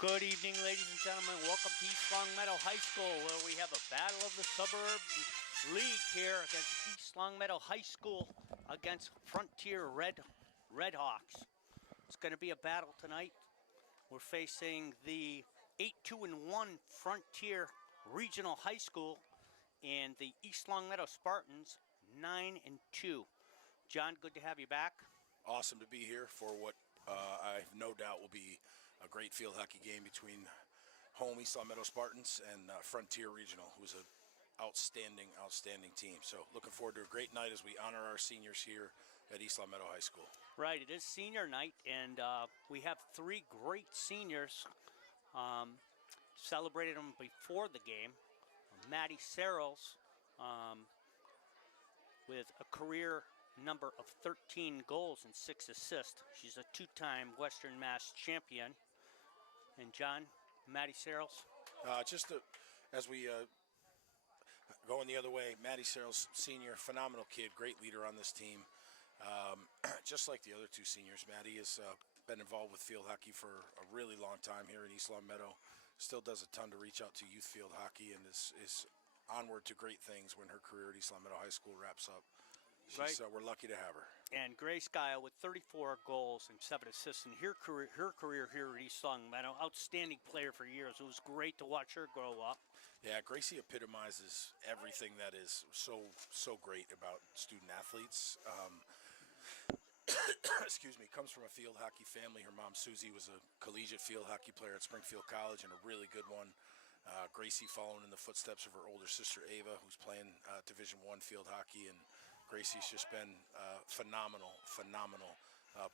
Good evening, ladies and gentlemen. Welcome to East Longmeadow High School, where we have a battle of the suburbs league here against East Longmeadow High School against Frontier Redhawks. It's going to be a battle tonight. We're facing the 8-2-1 Frontier Regional High School and the East Longmeadow Spartans 9-2. John, good to have you back. Awesome to be here for what I have no doubt will be a great field hockey game between home East Longmeadow Spartans and Frontier Regional, who's an outstanding team. So looking forward to a great night as we honor our seniors here at East Longmeadow High School. Right, it is senior night, and we have three great seniors. Celebrated them before the game. Maddie Searles with a career number of 13 goals and 6 assists. She's a two-time Western Mass champion. And John, Maddie Searles? As we going the other way, Maddie Searles, senior, phenomenal kid, great leader on this team. Just like the other two seniors, Maddie has been involved with field hockey for a really long time here in East Longmeadow. Still does a ton to reach out to youth field hockey and is onward to great things when her career at East Longmeadow High School wraps up. Right. We're lucky to have her. And Grace Guile with 34 goals and 7 assists in her career here at East Longmeadow. Outstanding player for years. It was great to watch her grow up. Yeah, Gracie epitomizes everything that is so great about student athletes. Excuse me, comes from a field hockey family. Her mom, Susie, was a collegiate field hockey player at Springfield College and a really good one. Gracie following in the footsteps of her older sister, Ava, who's playing Division I field hockey, and Gracie's just been phenomenal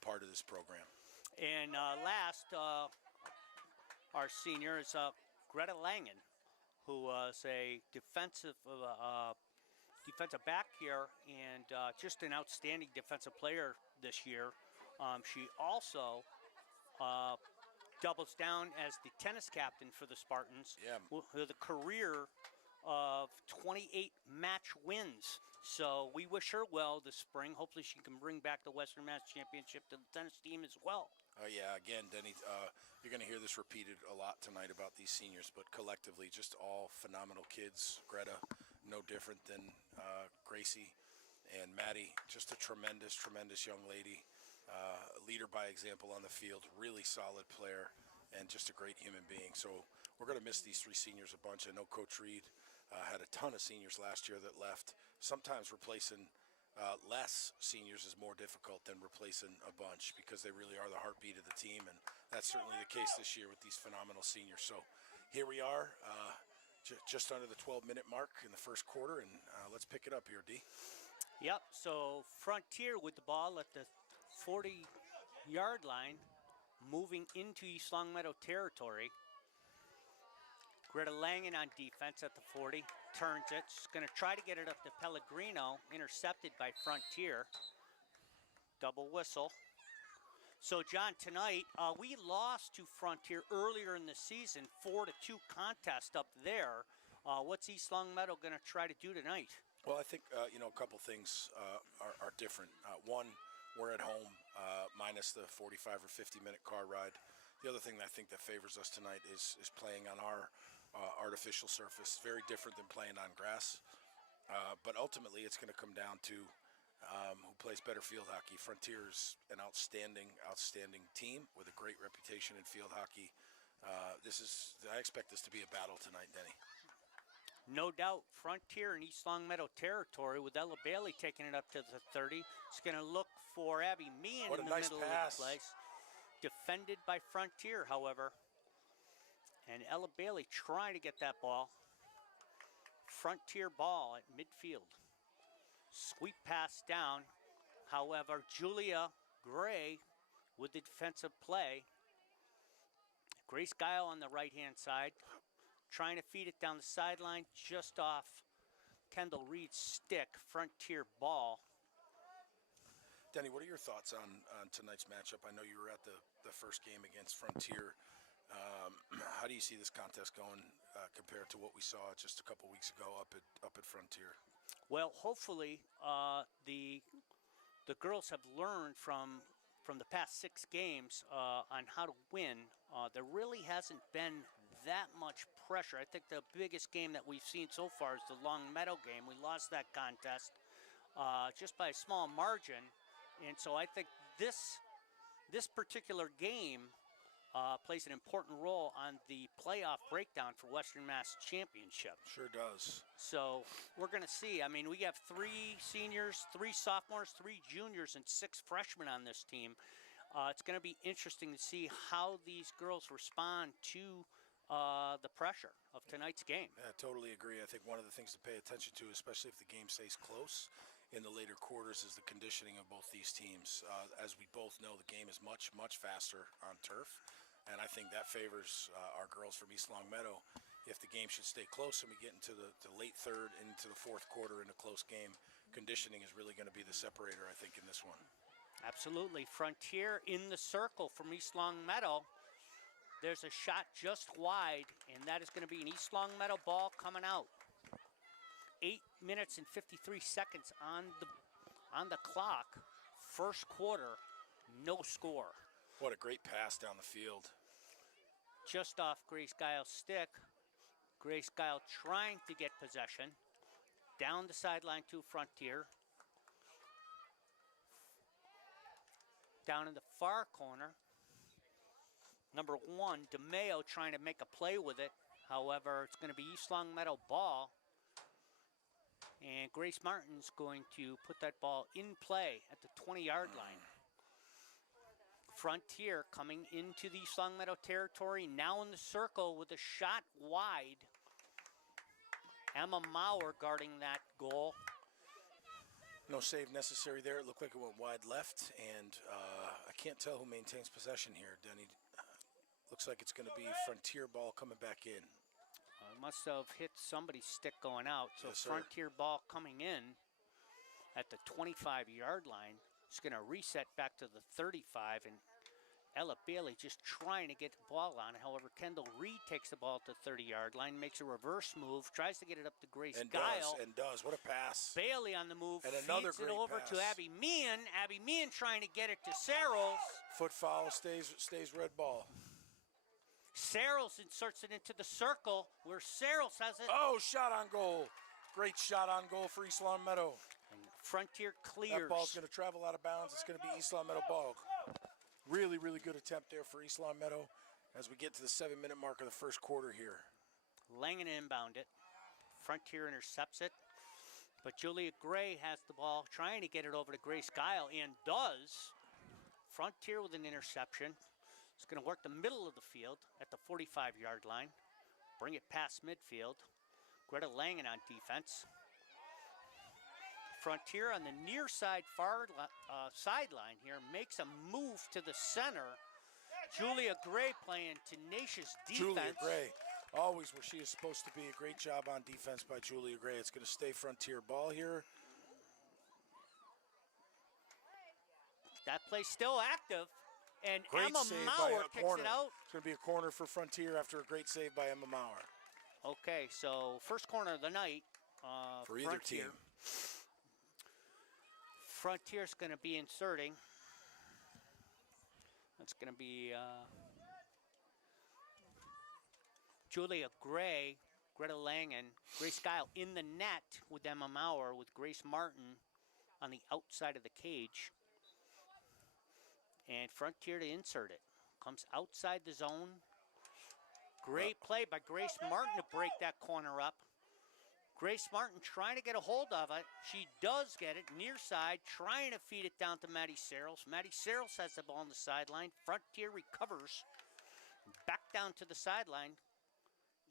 part of this program. And last, our senior is Greta Langen, who was a defensive back here and just an outstanding defensive player this year. She also doubles down as the tennis captain for the Spartans, with a career of 28 match wins. So we wish her well this spring. Hopefully she can bring back the Western Mass Championship to the tennis team as well. Yeah, again, Denny, you're going to hear this repeated a lot tonight about these seniors, but collectively just all phenomenal kids. Greta, no different than Gracie, and Maddie, just a tremendous young lady. Leader by example on the field, really solid player, and just a great human being. So we're going to miss these three seniors a bunch. I know Coach Reed had a ton of seniors last year that left. Sometimes replacing less seniors is more difficult than replacing a bunch because they really are the heartbeat of the team, and that's certainly the case this year with these phenomenal seniors. So here we are, just under the 12-minute mark in the first quarter, and let's pick it up here, D. Yep, so Frontier with the ball at the 40-yard line, moving into East Longmeadow territory. Greta Langen on defense at the 40, turns it. She's going to try to get it up to Pellegrino, intercepted by Frontier. Double whistle. So, John, tonight we lost to Frontier earlier in the season, 4-2 contest up there. What's East Longmeadow going to try to do tonight? Well, I think, a couple things are different. One, we're at home, minus the 45 or 50-minute car ride. The other thing that I think that favors us tonight is playing on our artificial surface. Very different than playing on grass. But ultimately, it's going to come down to who plays better field hockey. Frontier's an outstanding team with a great reputation in field hockey. I expect this to be a battle tonight, Denny. No doubt, Frontier in East Longmeadow territory with Ella Bailey taking it up to the 30. It's going to look for Abby Meehan in the middle of the place. Defended by Frontier, however. And Ella Bailey trying to get that ball. Frontier ball at midfield. Sweep pass down. However, Julia Gray with the defensive play. Grace Guile on the right-hand side. Trying to feed it down the sideline just off Kendall Reed's stick. Frontier ball. Denny, what are your thoughts on tonight's matchup? I know you were at the first game against Frontier. How do you see this contest going compared to what we saw just a couple weeks ago up at Frontier? Well, hopefully the girls have learned from from the past 6 games on how to win, there really hasn't been that much pressure. I think the biggest game that we've seen so far is the Long Meadow game. We lost that contest just by a small margin. And so I think this particular game plays an important role on the playoff breakdown for Western Mass Championship. Sure does. So we're going to see. I mean, we have 3 seniors, 3 sophomores, 3 juniors, and 6 freshmen on this team. It's going to be interesting to see how these girls respond to the pressure of tonight's game. Yeah, I totally agree. I think one of the things to pay attention to, especially if the game stays close in the later quarters, is the conditioning of both these teams. As we both know, the game is much, much faster on turf. And I think that favors our girls from East Long Meadow. If the game should stay close and we get into the late third, into the fourth quarter in a close game, conditioning is really going to be the separator, I think, in this one. Absolutely. Frontier in the circle from East Long Meadow. There's a shot just wide, and that is going to be an East Long Meadow ball coming out. 8 minutes and 53 seconds on the clock. First quarter, no score. What a great pass down the field. Just off Grace Giles' stick. Grace Giles trying to get possession. Down the sideline to Frontier. Down in the far corner. Number 1, DeMayo trying to make a play with it. However, it's going to be East Long Meadow ball. And Grace Martin's going to put that ball in play at the 20-yard line. Frontier coming into the East Long Meadow territory, now in the circle with a shot wide. Emma Maurer guarding that goal. No save necessary there. It looked like it went wide left, and I can't tell who maintains possession here, Denny. Looks like it's going to be Frontier ball coming back in. Must have hit somebody's stick going out, so Yes, Frontier ball coming in at the 25-yard line. It's going to reset back to the 35, and Ella Bailey just trying to get the ball on it. However, Kendall Reed takes the ball to the 30-yard line, makes a reverse move, tries to get it up to Grace Guile. And does. What a pass. Bailey on the move, And another feeds it great over pass. to Abby Meehan. Abby Meehan trying to get it to Searles. Foot foul, stays red ball. Searles inserts it into the circle where Searles has it. Oh, shot on goal. Great shot on goal for East Long Meadow. And Frontier clears. That ball's going to travel out of bounds. It's going to be East Long Meadow ball. Really, really good attempt there for East Long Meadow as we get to the 7-minute mark of the first quarter here. Langen inbound it. Frontier intercepts it. But Julia Gray has the ball, trying to get it over to Grace Guile, and does. Frontier with an interception. It's going to work the middle of the field at the 45-yard line. Bring it past midfield. Greta Langen on defense. Frontier on the near side far sideline here makes a move to the center. Julia Gray playing tenacious defense. Julia Gray, always where she is supposed to be. A great job on defense by Julia Gray. It's going to stay Frontier ball here. That play's still active. And Great Emma save Maurer by a kicks corner. it out. It's going to be a corner for Frontier after a great save by Emma Maurer. Okay, so first corner of the night. For either Frontier. team. Frontier's going to be inserting. That's going to be Julia Gray, Greta Langen, Grace Guile in the net with Emma Maurer, with Grace Martin on the outside of the cage. And Frontier to insert it. Comes outside the zone. Great play by Grace Martin to break that corner up. Grace Martin trying to get a hold of it. She does get it near side, trying to feed it down to Maddie Searles. Maddie Searles has the ball on the sideline. Frontier recovers. Back down to the sideline.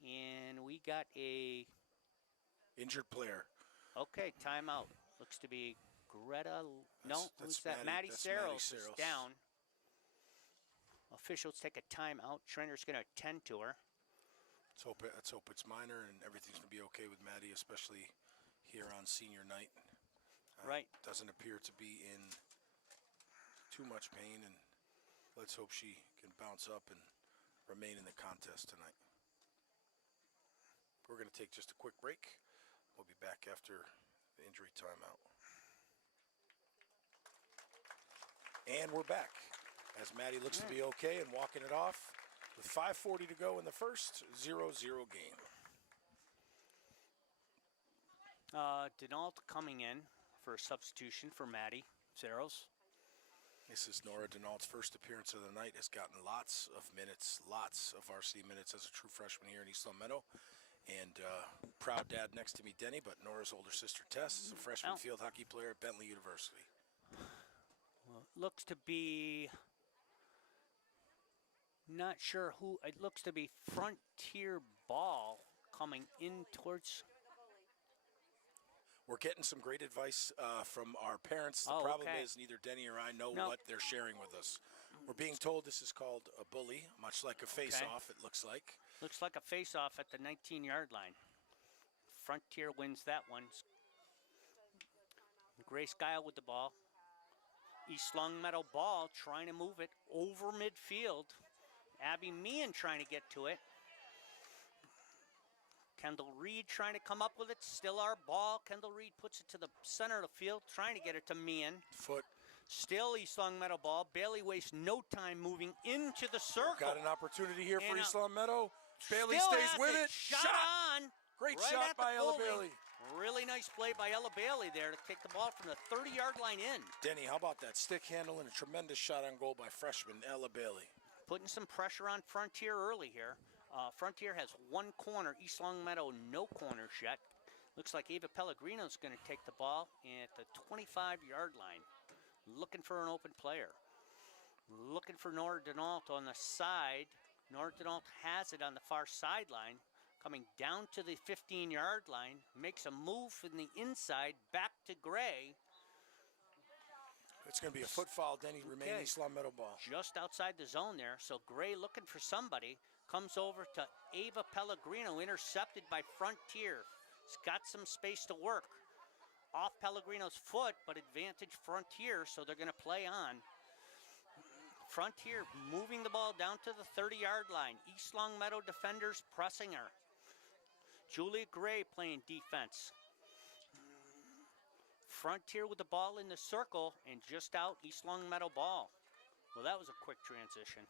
And we got a injured player. Okay, timeout. Looks to be Greta. Who's that? Maddie Searles is down. Officials take a timeout. Trainer's going to attend to her. Let's hope it's minor and everything's going to be okay with Maddie, especially here on senior night. Right. Doesn't appear to be in too much pain, and let's hope she can bounce up and remain in the contest tonight. We're going to take just a quick break. We'll be back after the injury timeout. And we're back as Maddie looks to be okay and walking it off with 5:40 to go in the first, 0-0 game. Denault coming in for a substitution for Maddie Zeros. This is Nora Denault's first appearance of the night. Has gotten lots of minutes, lots of varsity minutes as a true freshman here in East Long Meadow. And proud dad next to me, Denny, but Nora's older sister, Tess, is a freshman field hockey player at Bentley University. Well, looks to be, not sure who, it looks to be Frontier Ball coming in towards. We're getting some great advice from our parents. The problem is neither Denny or I know what they're sharing with us. We're being told this is called a bully, much like a face-off, it looks like. Looks like a face-off at the 19-yard line. Frontier wins that one. Grace Guile with the ball. East Long Meadow ball trying to move it over midfield. Abby Meehan trying to get to it. Kendall Reed trying to come up with it. Still our ball. Kendall Reed puts it to the center of the field, trying to get it to Meehan. Foot. Still East Long Meadow ball. Bailey wastes no time moving into the circle. Got an opportunity here for East Long Meadow. Bailey still stays with it. Shot on. Great right shot by Ella Bailey. Really nice play by Ella Bailey there to take the ball from the 30-yard line in. Denny, how about that stick handle and a tremendous shot on goal by freshman Ella Bailey. Putting some pressure on Frontier early here. Frontier has one corner. East Long Meadow, no corners yet. Looks like Ava Pellegrino's going to take the ball at the 25-yard line. Looking for an open player. Looking for Nora Denault on the side. Nora Denault has it on the far sideline. Coming down to the 15-yard line. Makes a move from the inside back to Gray. It's going to be a foot foul. Denny remaining East Long Meadow ball. Just outside the zone there. So Gray looking for somebody. Comes over to Ava Pellegrino. Intercepted by Frontier. He's got some space to work. Off Pellegrino's foot, but advantage Frontier, so they're going to play on. Frontier moving the ball down to the 30-yard line. East Long Meadow defenders pressing her. Julia Gray playing defense. Frontier with the ball in the circle, and just out East Long Meadow ball. Well, that was a quick transition.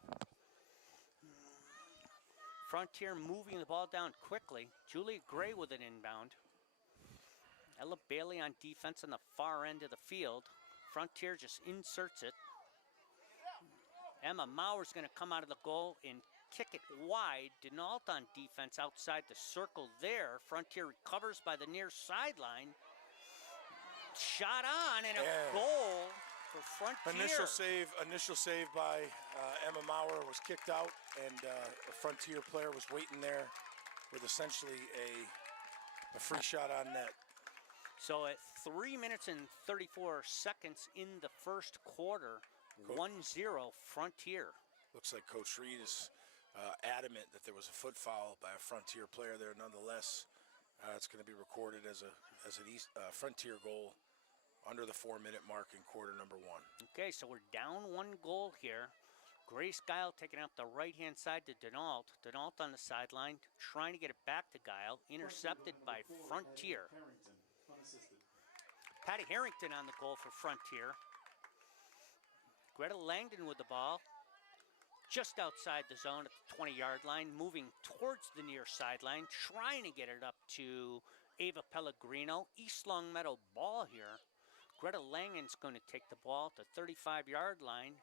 Frontier moving the ball down quickly. Julia Gray with an inbound. Ella Bailey on defense on the far end of the field. Frontier just inserts it. Emma Mauer's going to come out of the goal and kick it wide. Denault on defense outside the circle there. Frontier recovers by the near sideline. Shot on and a goal for Frontier. Initial save by Emma Mauer was kicked out, and a Frontier player was waiting there with essentially a free shot on net. So at 3 minutes and 34 seconds in the first quarter, 1-0 Frontier. Looks like Coach Reed is adamant that there was a foot foul by a Frontier player there. Nonetheless, it's going to be recorded as an Frontier goal under the 4-minute mark in quarter number 1. Okay, so we're down 1 goal here. Grace Guile taking up the right-hand side to Denault. Denault on the sideline, trying to get it back to Guile. Intercepted by Frontier. Patty Harrington on the goal for Frontier. Greta Langdon with the ball. Just outside the zone at the 20-yard line, moving towards the near sideline, trying to get it up to Ava Pellegrino. East Long Meadow ball here. Greta Langdon's going to take the ball at the 35-yard line.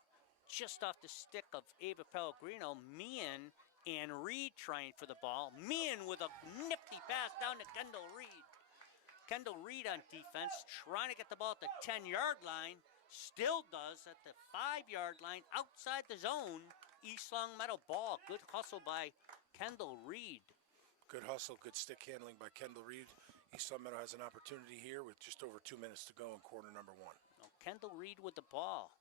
Just off the stick of Ava Pellegrino. Meehan and Reed trying for the ball. Meehan with a nifty pass down to Kendall Reed. Kendall Reed on defense, trying to get the ball at the 10-yard line. Still does at the 5-yard line, outside the zone. East Long Meadow ball. Good hustle by Kendall Reed. Good hustle, good stick handling by Kendall Reed. East Long Meadow has an opportunity here with just over 2 minutes to go in quarter number 1. Now, Kendall Reed with the ball.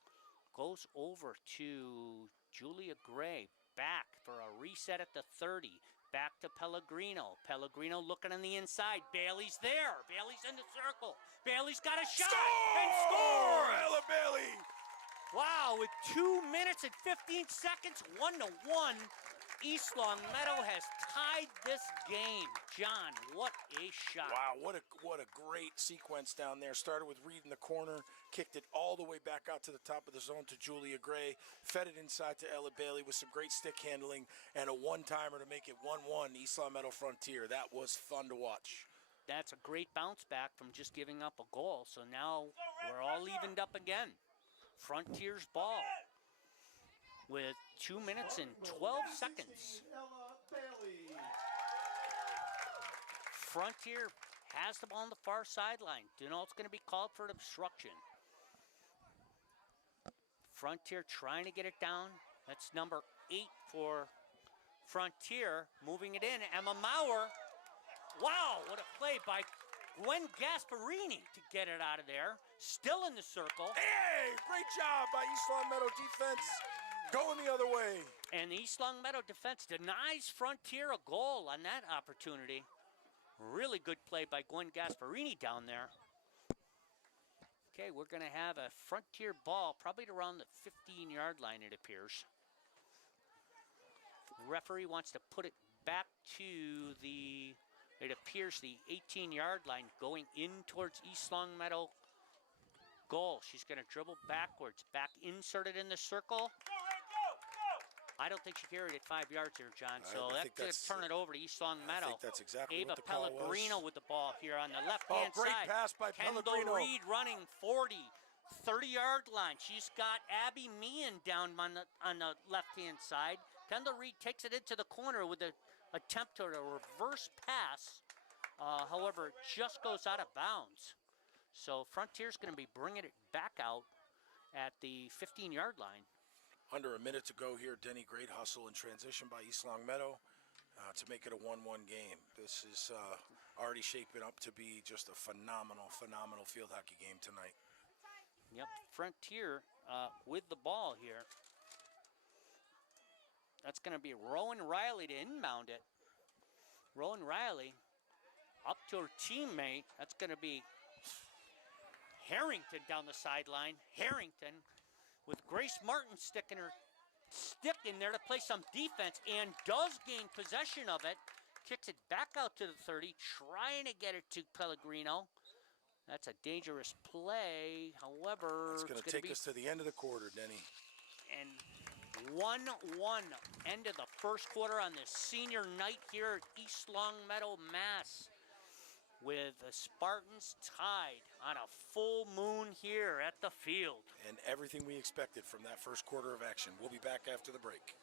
Goes over to Julia Gray. Back for a reset at the 30. Back to Pellegrino. Pellegrino looking on the inside. Bailey's there. Bailey's in the circle. Bailey's got a shot. And scores! Ella Bailey! Wow, with 2 minutes and 15 seconds, 1-1. East Long Meadow has tied this game. John, what a shot. Wow, what a great sequence down there. Started with Reed in the corner, kicked it all the way back out to the top of the zone to Julia Gray, fed it inside to Ella Bailey with some great stick handling, and a one-timer to make it 1-1 East Long Meadow Frontier. That was fun to watch. That's a great bounce back from just giving up a goal. So now we're all evened up again. Frontier's ball with 2 minutes and 12 seconds. Frontier has the ball on the far sideline. Dunalt's going to be called for an obstruction. Frontier trying to get it down. That's number 8 for Frontier. Moving it in, Emma Maurer. Wow, what a play by Gwen Gasparini to get it out of there. Still in the circle. Hey, great job by East Long Meadow defense. Going the other way. And the East Long Meadow defense denies Frontier a goal on that opportunity. Really good play by Gwen Gasparini down there. Okay, we're going to have a Frontier ball, probably around the 15-yard line, it appears. The referee wants to put it back to the, it appears, the 18-yard line, going in towards East Long Meadow goal. She's going to dribble backwards, back inserted in the circle. I don't think she carried it 5 yards here, John. So that's going to turn it over to East Long Meadow. I think that's exactly Ava what the call Pellegrino was. with the ball here on the left-hand great side. pass by Kendall Pellegrino. Reed running 40, 30-yard line. She's got Abby Meehan down on the left-hand side. Kendall Reed takes it into the corner with an attempt at a reverse pass. However, it just goes out of bounds. So Frontier's going to be bringing it back out at the 15-yard line. Under a minute to go here, Denny, great hustle and transition by East Long Meadow to make it a 1-1 game. This is already shaping up to be just a phenomenal field hockey game tonight. Yep, Frontier with the ball here. That's going to be Rowan Riley to inbound it. Rowan Riley up to her teammate. That's going to be Harrington down the sideline. Harrington with Grace Martin sticking her stick in there to play some defense and does gain possession of it. Kicks it back out to the 30, trying to get it to Pellegrino. That's a dangerous play. However, it's going to take us to the end of the quarter, Denny. And 1-1 end of the first quarter on this senior night here at East Long Meadow, Mass. With the Spartans tied on a full moon here at the field. And everything we expected from that first quarter of action. We'll be back after the break.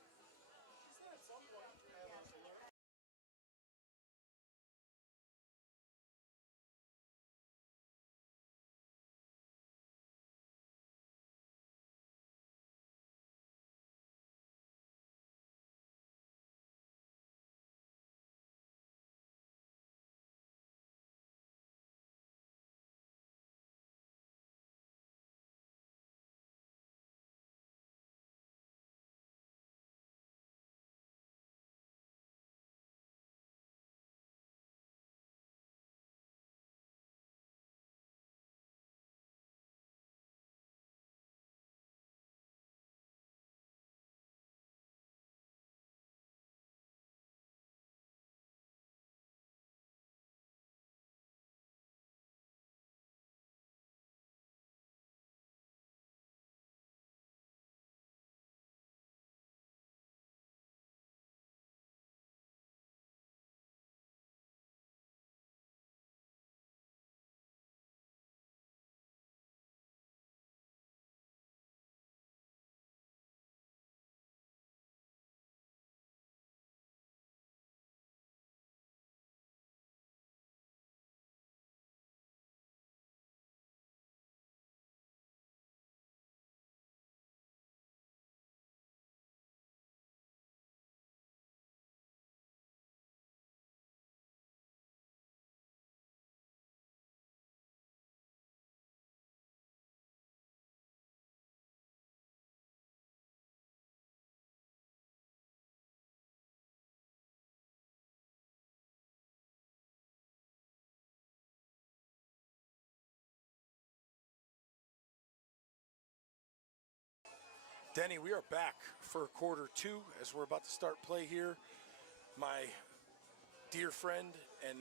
Denny, we are back for quarter 2 as we're about to start play here. My dear friend and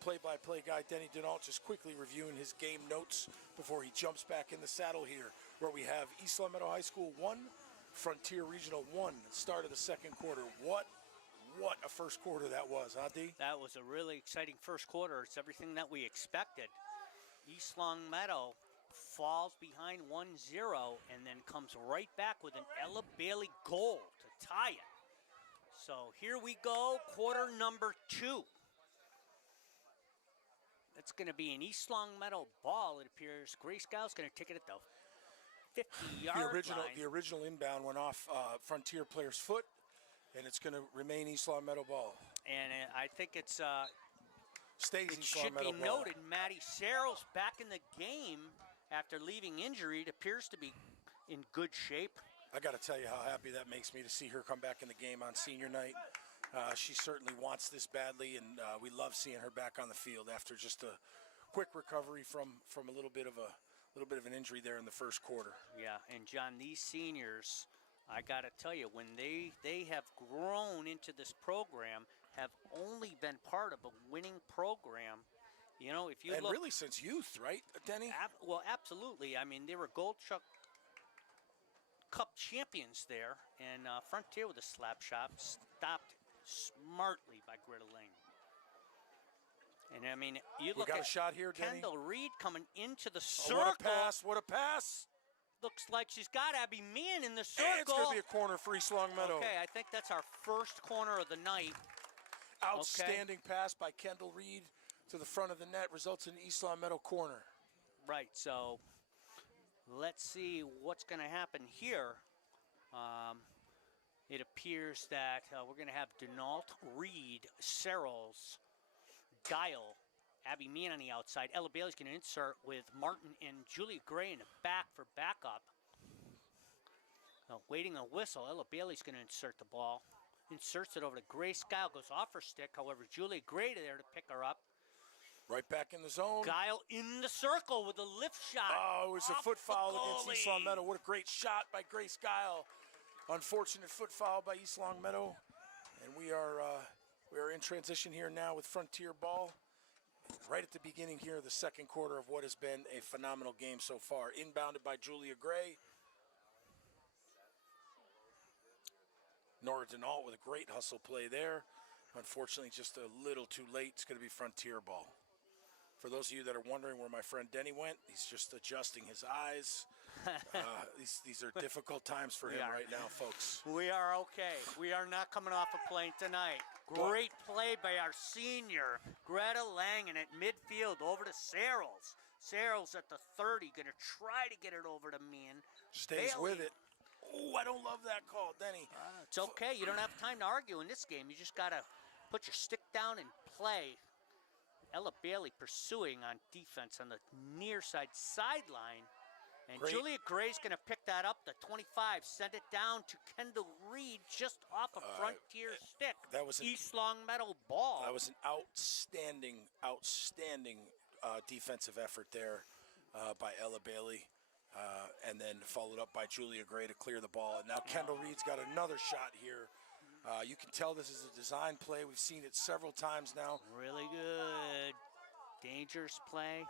play-by-play guy, Denny Denault, just quickly reviewing his game notes before he jumps back in the saddle here, where we have East Long Meadow High School 1, Frontier Regional 1, start of the second quarter. What a first quarter that was, huh, D? That was a really exciting first quarter. It's everything that we expected. East Long Meadow falls behind 1-0 and then comes right back with an Ella Bailey goal to tie it. So here we go, quarter number 2. It's going to be an East Long Meadow ball, it appears. Grace Giles going to take it at the 50-yard line. The original inbound went off Frontier player's foot, and it's going to remain East Long Meadow ball. And I think it should be noted, Maddie Searles back in the game after leaving injury. It appears to be in good shape. I got to tell you how happy that makes me to see her come back in the game on senior night. She certainly wants this badly, and we love seeing her back on the field after just a quick recovery from a little bit of an injury there in the first quarter. Yeah, and John, these seniors, I got to tell you, when they have grown into this program, have only been part of a winning program. You know, if you look, really since youth, right, Denny? Well, absolutely. I mean, they were Gold Cup champions there, and Frontier with a slap shot, stopped smartly by Greta Lang. And I mean, you look got at a shot here, Denny. Kendall Reed coming into the circle. What a pass! Looks like she's got Abby Meehan in the circle. And it's going to be a corner for East Long Meadow. Okay, I think that's our first corner of the night. Outstanding pass by Kendall Reed to the front of the net results in East Long Meadow corner. Right, so let's see what's going to happen here. It appears that we're going to have Denault, Reed, Searles, Guile, Abby Meehan on the outside. Ella Bailey's going to insert with Martin and Julia Gray in the back for backup. Waiting a whistle, Ella Bailey's going to insert the ball. Inserts it over to Grace Guile, goes off her stick. However, Julia Gray there to pick her up. Right back in the zone. Guile in the circle with a lift shot. Oh, it was a foot foul against East Long Meadow. What a great shot by Grace Guile. Unfortunate foot foul by East Long Meadow. And we are in transition here now with Frontier ball. Right at the beginning here of the second quarter of what has been a phenomenal game so far. Inbounded by Julia Gray. Nora Denault with a great hustle play there. Unfortunately, just a little too late. It's going to be Frontier ball. For those of you that are wondering where my friend Denny went, he's just adjusting his eyes. These are difficult times for him right now, folks. We are okay. We are not coming off a plane tonight. Great play by our senior, Greta Langen at midfield over to Searles. Searles at the 30, going to try to get it over to Meehan. Stays with it. Oh, I don't love that call, Denny. It's okay. You don't have time to argue in this game. You just got to put your stick down and play. Ella Bailey pursuing on defense on the near side sideline. And Julia Gray's going to pick that up, the 25, send it down to Kendall Reed just off a Frontier stick. That was East Long Meadow ball. That was an outstanding defensive effort there by Ella Bailey. And then followed up by Julia Gray to clear the ball. And now Kendall Reed's got another shot here. You can tell this is a design play. We've seen it several times now. Really good. Dangerous play.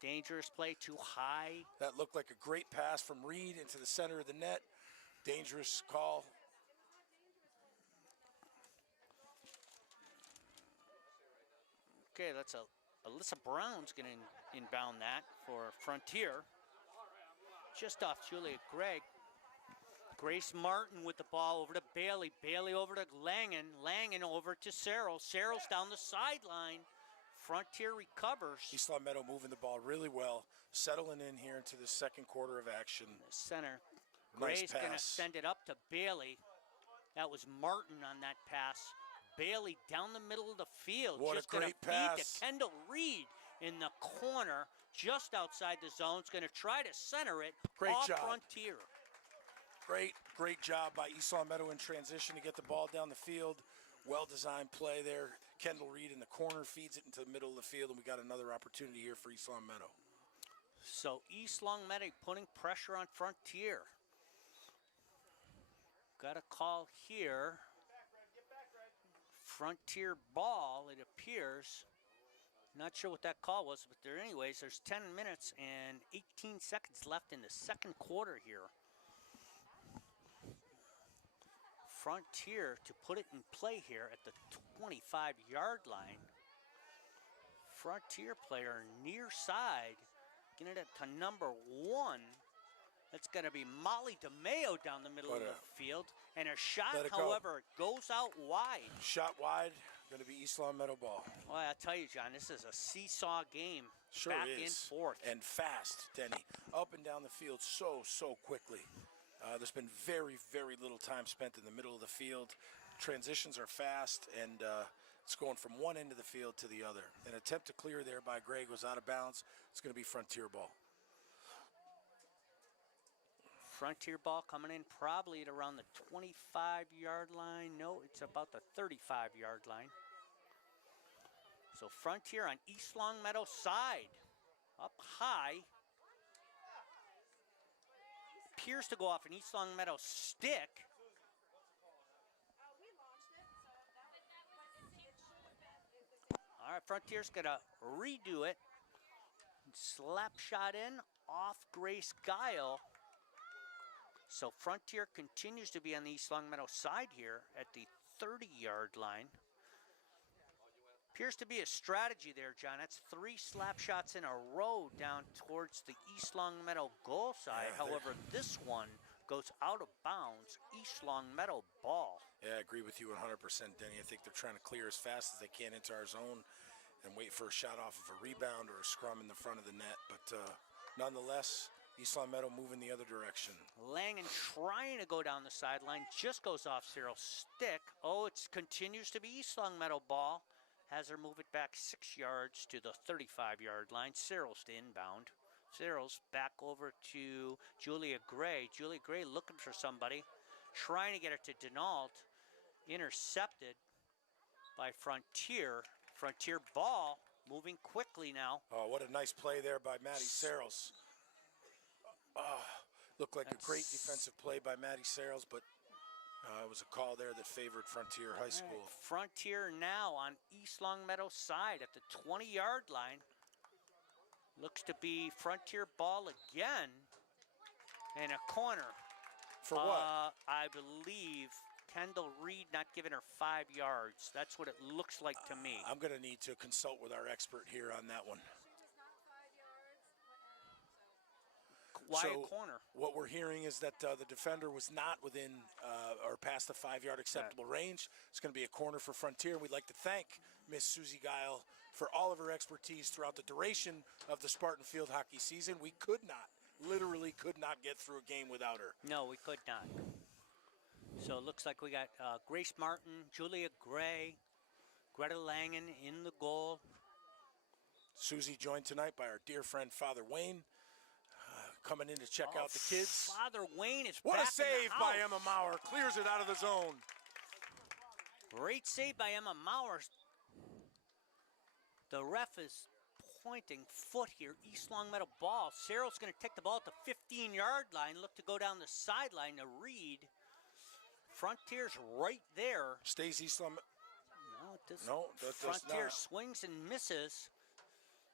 Dangerous play, too high. That looked like a great pass from Reed into the center of the net. Dangerous call. Okay, that's Alyssa Brown's going to inbound that for Frontier. Just off Julia Gregg. Grace Martin with the ball over to Bailey. Bailey over to Langen. Langen over to Searles. Searles down the sideline. Frontier recovers. East Long Meadow moving the ball really well. Settling in here into the second quarter of action. The center. Nice Gray's going to send it up to Bailey. That was Martin on that pass. Bailey down the middle of the field. What just a great pass. To Kendall Reed in the corner, just outside the zone. Is going to try to center it. Great off job. Frontier. Great job by East Long Meadow in transition to get the ball down the field. Well-designed play there. Kendall Reed in the corner feeds it into the middle of the field, and we got another opportunity here for East Long Meadow. So East Long Meadow putting pressure on Frontier. got a call here. Frontier ball, it appears. Not sure what that call was, but anyways, there's 10 minutes and 18 seconds left in the second quarter here. Frontier to put it in play here at the 25-yard line. Frontier player near side, getting it to number 1. That's going to be Molly DeMeo down the middle of the field. And a shot, however, goes out wide. Shot wide, going to be East Long Meadow ball. Well, I'll tell you, John, this is a seesaw game. Sure back is. and forth. And fast, Denny. Up and down the field so quickly. There's been very, very little time spent in the middle of the field. Transitions are fast, and it's going from one end of the field to the other. An attempt to clear there by Greg was out of bounds. It's going to be Frontier ball. Frontier ball coming in probably at around the 25-yard line. No, it's about the 35-yard line. So Frontier on East Long Meadow side. Up high. Appears to go off an East Long Meadow stick. All right, Frontier's going to redo it. Slap shot in off Grace Guile. So Frontier continues to be on the East Long Meadow side here at the 30-yard line. Appears to be a strategy there, John. That's 3 slap shots in a row down towards the East Long Meadow goal side. However, this one goes out of bounds. East Long Meadow ball. Yeah, I agree with you 100%, Denny. I think they're trying to clear as fast as they can into our zone and wait for a shot off of a rebound or a scrum in the front of the net. But nonetheless, East Long Meadow moving the other direction. Langen trying to go down the sideline, just goes off Cyril's stick. Oh, it continues to be East Long Meadow ball. Has her move it back 6 yards to the 35-yard line. Cyril's to inbound. Cyril's back over to Julia Gray. Julia Gray looking for somebody, trying to get it to Denault. Intercepted by Frontier. Frontier ball moving quickly now. Oh, what a nice play there by Maddie Searles. Looked like a great defensive play by Maddie Searles, but it was a call there that favored Frontier High School. Right. Frontier now on East Long Meadow side at the 20-yard line. Looks to be Frontier ball again. And a corner. For what? I believe Kendall Reed not giving her 5 yards. That's what it looks like to me. I'm going to need to consult with our expert here on that one. Why so a corner? What we're hearing is that the defender was not within or past the 5-yard acceptable range. It's going to be a corner for Frontier. We'd like to thank Miss Susie Guile for all of her expertise throughout the duration of the Spartan field hockey season. We could not, literally could not get through a game without her. No, we could not. So it looks like we got Grace Martin, Julia Gray, Greta Langen in the goal. Susie joined tonight by our dear friend Father Wayne. Coming in to check out the kids. Father Wayne is what back a save in the by house. Emma Maurer. Clears it out of the zone. Great save by Emma Maurer. The ref is pointing foot here. East Long Meadow ball. Cyril's going to take the ball at the 15-yard line. Look to go down the sideline to Reed. Frontier's right there. Stays East Long. No, it doesn't. No, that does Frontier not. swings and misses.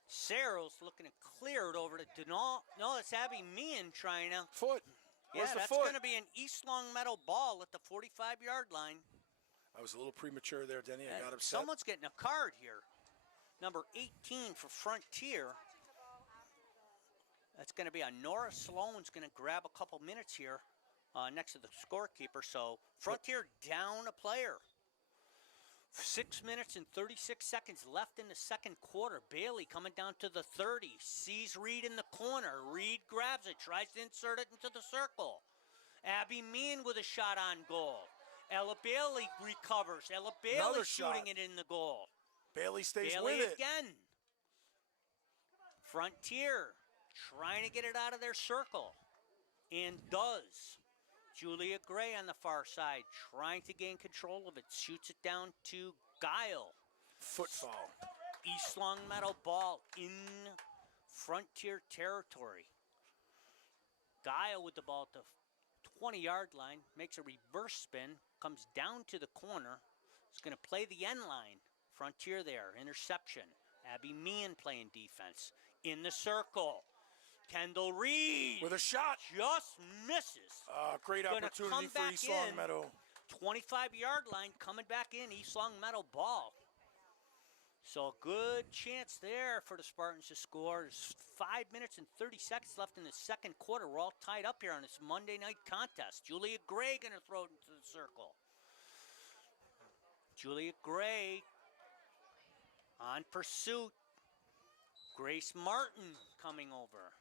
Cyril's looking to clear it over to Denault. No, it's Abby Meehan trying to. Foot. Where's Yeah, the that's foot? going to be an East Long Meadow ball at the 45-yard line. I was a little premature there, Denny. I got upset. Someone's getting a card here. Number 18 for Frontier. That's going to be a Nora Sloan's going to grab a couple minutes here next to the scorekeeper. So Frontier down a player. 6 minutes and 36 seconds left in the second quarter. Bailey coming down to the 30. Sees Reed in the corner. Reed grabs it. Tries to insert it into the circle. Abby Meehan with a shot on goal. Ella Bailey recovers. Ella Bailey shooting it in the goal. Bailey stays Bailey with it. again. Frontier trying to get it out of their circle. And does. Julia Gray on the far side, trying to gain control of it. Shoots it down to Guile. Footfall. East Long Meadow ball in Frontier territory. Guile with the ball at the 20-yard line, makes a reverse spin, comes down to the corner. It's going to play the end line. Frontier there, interception. Abby Meehan playing defense. In the circle. Kendall Reed. With a shot. Just misses. Great opportunity for East Long Meadow. 25-yard line coming back in. East Long Meadow ball. So a good chance there for the Spartans to score. There's 5 minutes and 30 seconds left in the second quarter. We're all tied up here on this Monday night contest. Julia Gray going to throw it into the circle. Julia Gray on pursuit. Grace Martin coming over.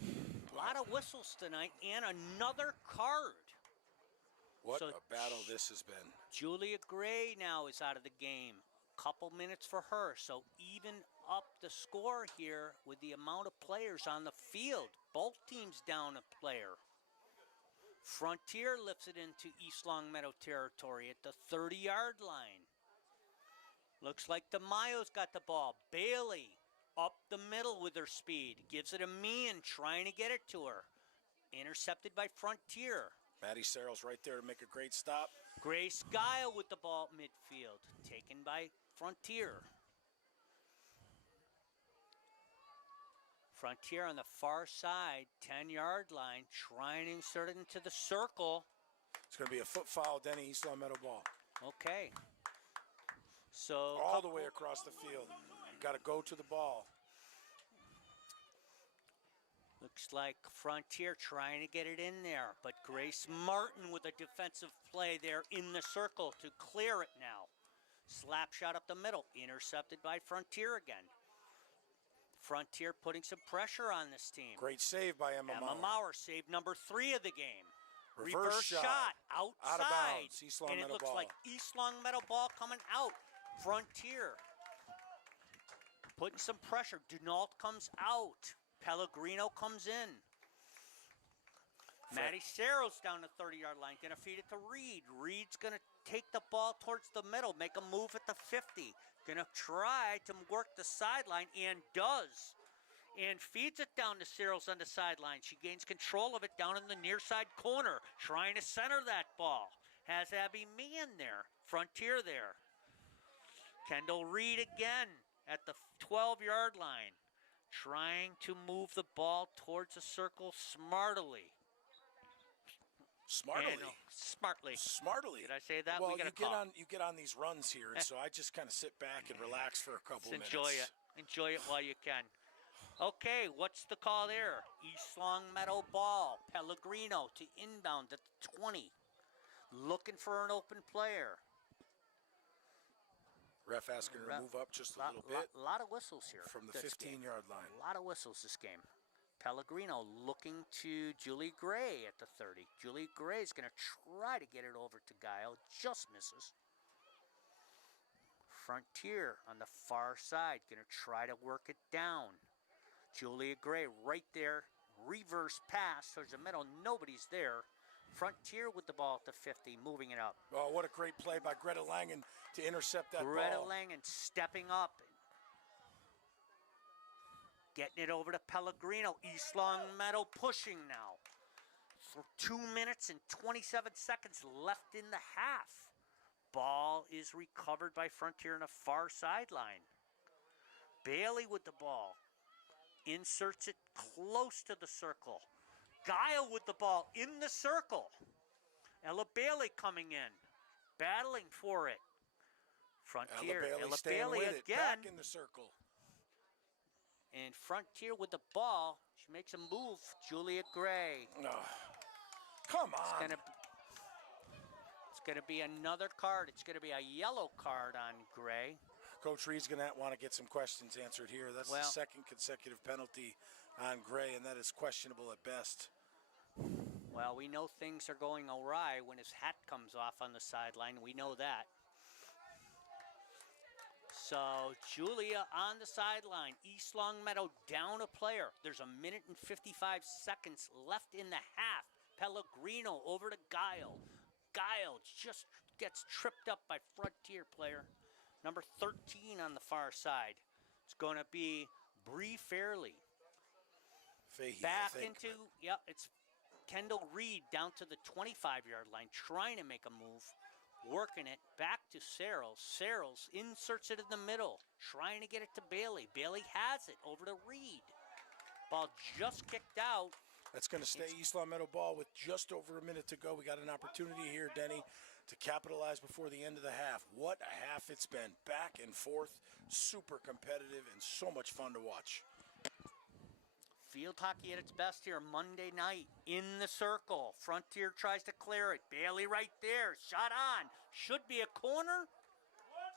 A lot of whistles tonight and another card. What a battle this has been. Julia Gray now is out of the game. Couple minutes for her, so even up the score here with the amount of players on the field. Both teams down a player. Frontier lifts it into East Long Meadow territory at the 30-yard line. Looks like DeMayo's got the ball. Bailey up the middle with her speed. Gives it to Meehan, trying to get it to her. Intercepted by Frontier. Maddie Searles right there to make a great stop. Grace Guile with the ball at midfield. Taken by Frontier. Frontier on the far side, 10-yard line, trying to insert it into the circle. It's going to be a foot foul, Denny, East Long Meadow ball. Okay. So all the way across the field. You got to go to the ball. Looks like Frontier trying to get it in there, but Grace Martin with a defensive play there in the circle to clear it now. Slap shot up the middle, intercepted by Frontier again. Frontier putting some pressure on this team. Great save by Emma Maurer, save number 3 of the game. Reverse shot outside. Out of bounds. East Long and Meadow it looks ball. like East Long Meadow ball coming out. Frontier putting some pressure. Dunault comes out. Pellegrino comes in. Maddie Searles down the 30-yard line. Going to feed it to Reed. Reed's going to take the ball towards the middle. Make a move at the 50. Going to try to work the sideline and does. And feeds it down to Searles on the sideline. She gains control of it down in the near side corner. Trying to center that ball. Has Abby Meehan there. Frontier there. Kendall Reed again at the 12-yard line. Trying to move the ball towards the circle smartly. Smartly. Did I say that? Well, you get on these runs here, and so I just kind of sit back and relax for a couple minutes. Enjoy it while you can. Okay, what's the call there? East Long Meadow ball. Pellegrino to inbound at the 20. Looking for an open player. Ref asking her to move up just a little bit. A lot of whistles here. From the 15-yard line. A lot of whistles this game. Pellegrino looking to Julie Gray at the 30. Julie Gray is going to try to get it over to Guile. Just misses. Frontier on the far side. Going to try to work it down. Julia Gray right there. Reverse pass towards the middle. Nobody's there. Frontier with the ball at the 50, moving it up. Oh, what a great play by Greta Langen to intercept that ball. Greta Langen stepping up. Getting it over to Pellegrino. East Long Meadow pushing now. For 2 minutes and 27 seconds left in the half. Ball is recovered by Frontier on the far sideline. Bailey with the ball. Inserts it close to the circle. Guile with the ball in the circle. Ella Bailey coming in. Battling for it. Frontier. Ella Bailey again. Back in the circle. And Frontier with the ball. She makes a move. Julia Gray. Oh, come on. It's gonna be another card. It's gonna be a yellow card on Gray. Coach Reed's going to want to get some questions answered here. That's the second consecutive penalty on Gray, and that is questionable at best. Well, we know things are going awry when his hat comes off on the sideline. We know that. So, Julia on the sideline. East Long Meadow down a player. There's 1 minute and 55 seconds left in the half. Pellegrino over to Guile. Guile just gets tripped up by Frontier player. Number 13 on the far side. It's going to be Bree Fairley. Fahey, Back into, it's Kendall Reed down to the 25-yard line, trying to make a move, working it back to Searles. Searles inserts it in the middle, trying to get it to Bailey. Bailey has it over to Reed. Ball just kicked out. That's going to stay East Long Meadow ball with just over a minute to go. We got an opportunity here, Denny, to capitalize before the end of the half. What a half it's been. Back and forth, super competitive, and so much fun to watch. Field hockey at its best here Monday night in the circle. Frontier tries to clear it. Bailey right there. Shot on. Should be a corner.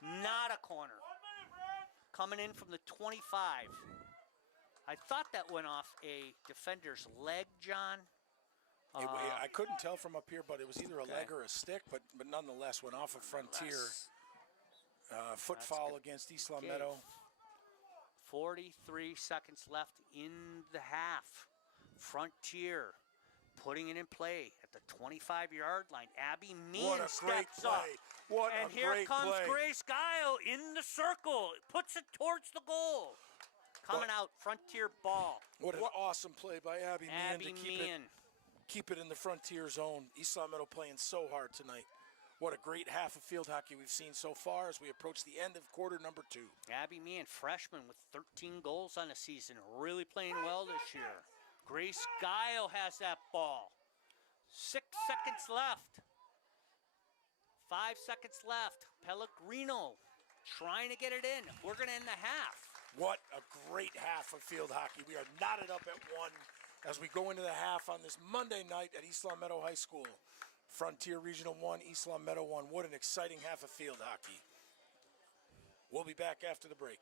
Not a corner. Coming in from the 25. I thought that went off a defender's leg, John. I couldn't tell from up here, but it was either a leg or a stick, but nonetheless went off of Frontier. Foot foul against East Long Meadow. 43 seconds left in the half. Frontier putting it in play at the 25-yard line. Abby Meehan steps up. And here comes Grace Guile in the circle. Puts it towards the goal. Coming out, Frontier ball. What an awesome play by Abby Meehan to keep it in the Frontier zone. East Long Meadow playing so hard tonight. What a great half of field hockey we've seen so far as we approach the end of quarter number 2. Abby Meehan, freshman with 13 goals on the season, really playing well this year. Grace Guile has that ball. 6 seconds left. 5 seconds left. Pellegrino trying to get it in. We're going to end the half. What a great half of field hockey. We are knotted up at 1 as we go into the half on this Monday night at East Long Meadow High School. Frontier Regional 1, East Long Meadow 1. What an exciting half of field hockey. We'll be back after the break.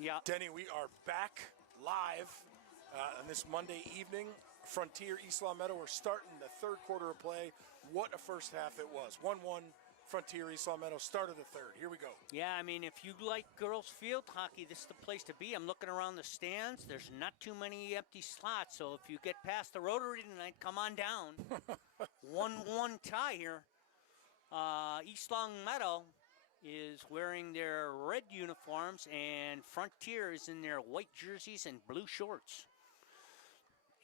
Yeah. Denny, we are back live on this Monday evening. Frontier, East Long Meadow. We're starting the third quarter of play. What a first half it was. 1-1, Frontier, East Long Meadow, start of the third. Here we go. Yeah, I mean, if you like girls field hockey, this is the place to be. I'm looking around the stands. There's not too many empty slots, so if you get past the Rotary tonight, come on down. 1-1 tie here. East Long Meadow is wearing their red uniforms, and Frontier is in their white jerseys and blue shorts.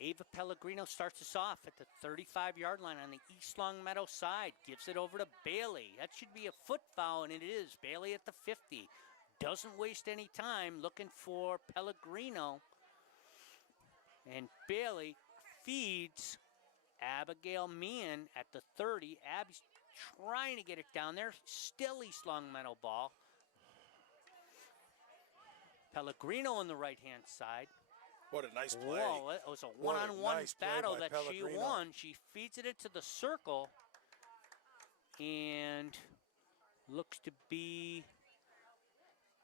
Ava Pellegrino starts us off at the 35-yard line on the East Long Meadow side. Gives it over to Bailey. That should be a foot foul, and it is. Bailey at the 50. Doesn't waste any time looking for Pellegrino. And Bailey feeds Abigail Meehan at the 30. Abby's trying to get it down there. Still East Long Meadow ball. Pellegrino on the right-hand side. What a nice play. Whoa, it was a one-on-one battle that she Pellegrino. won. She feeds it into the circle. And looks to be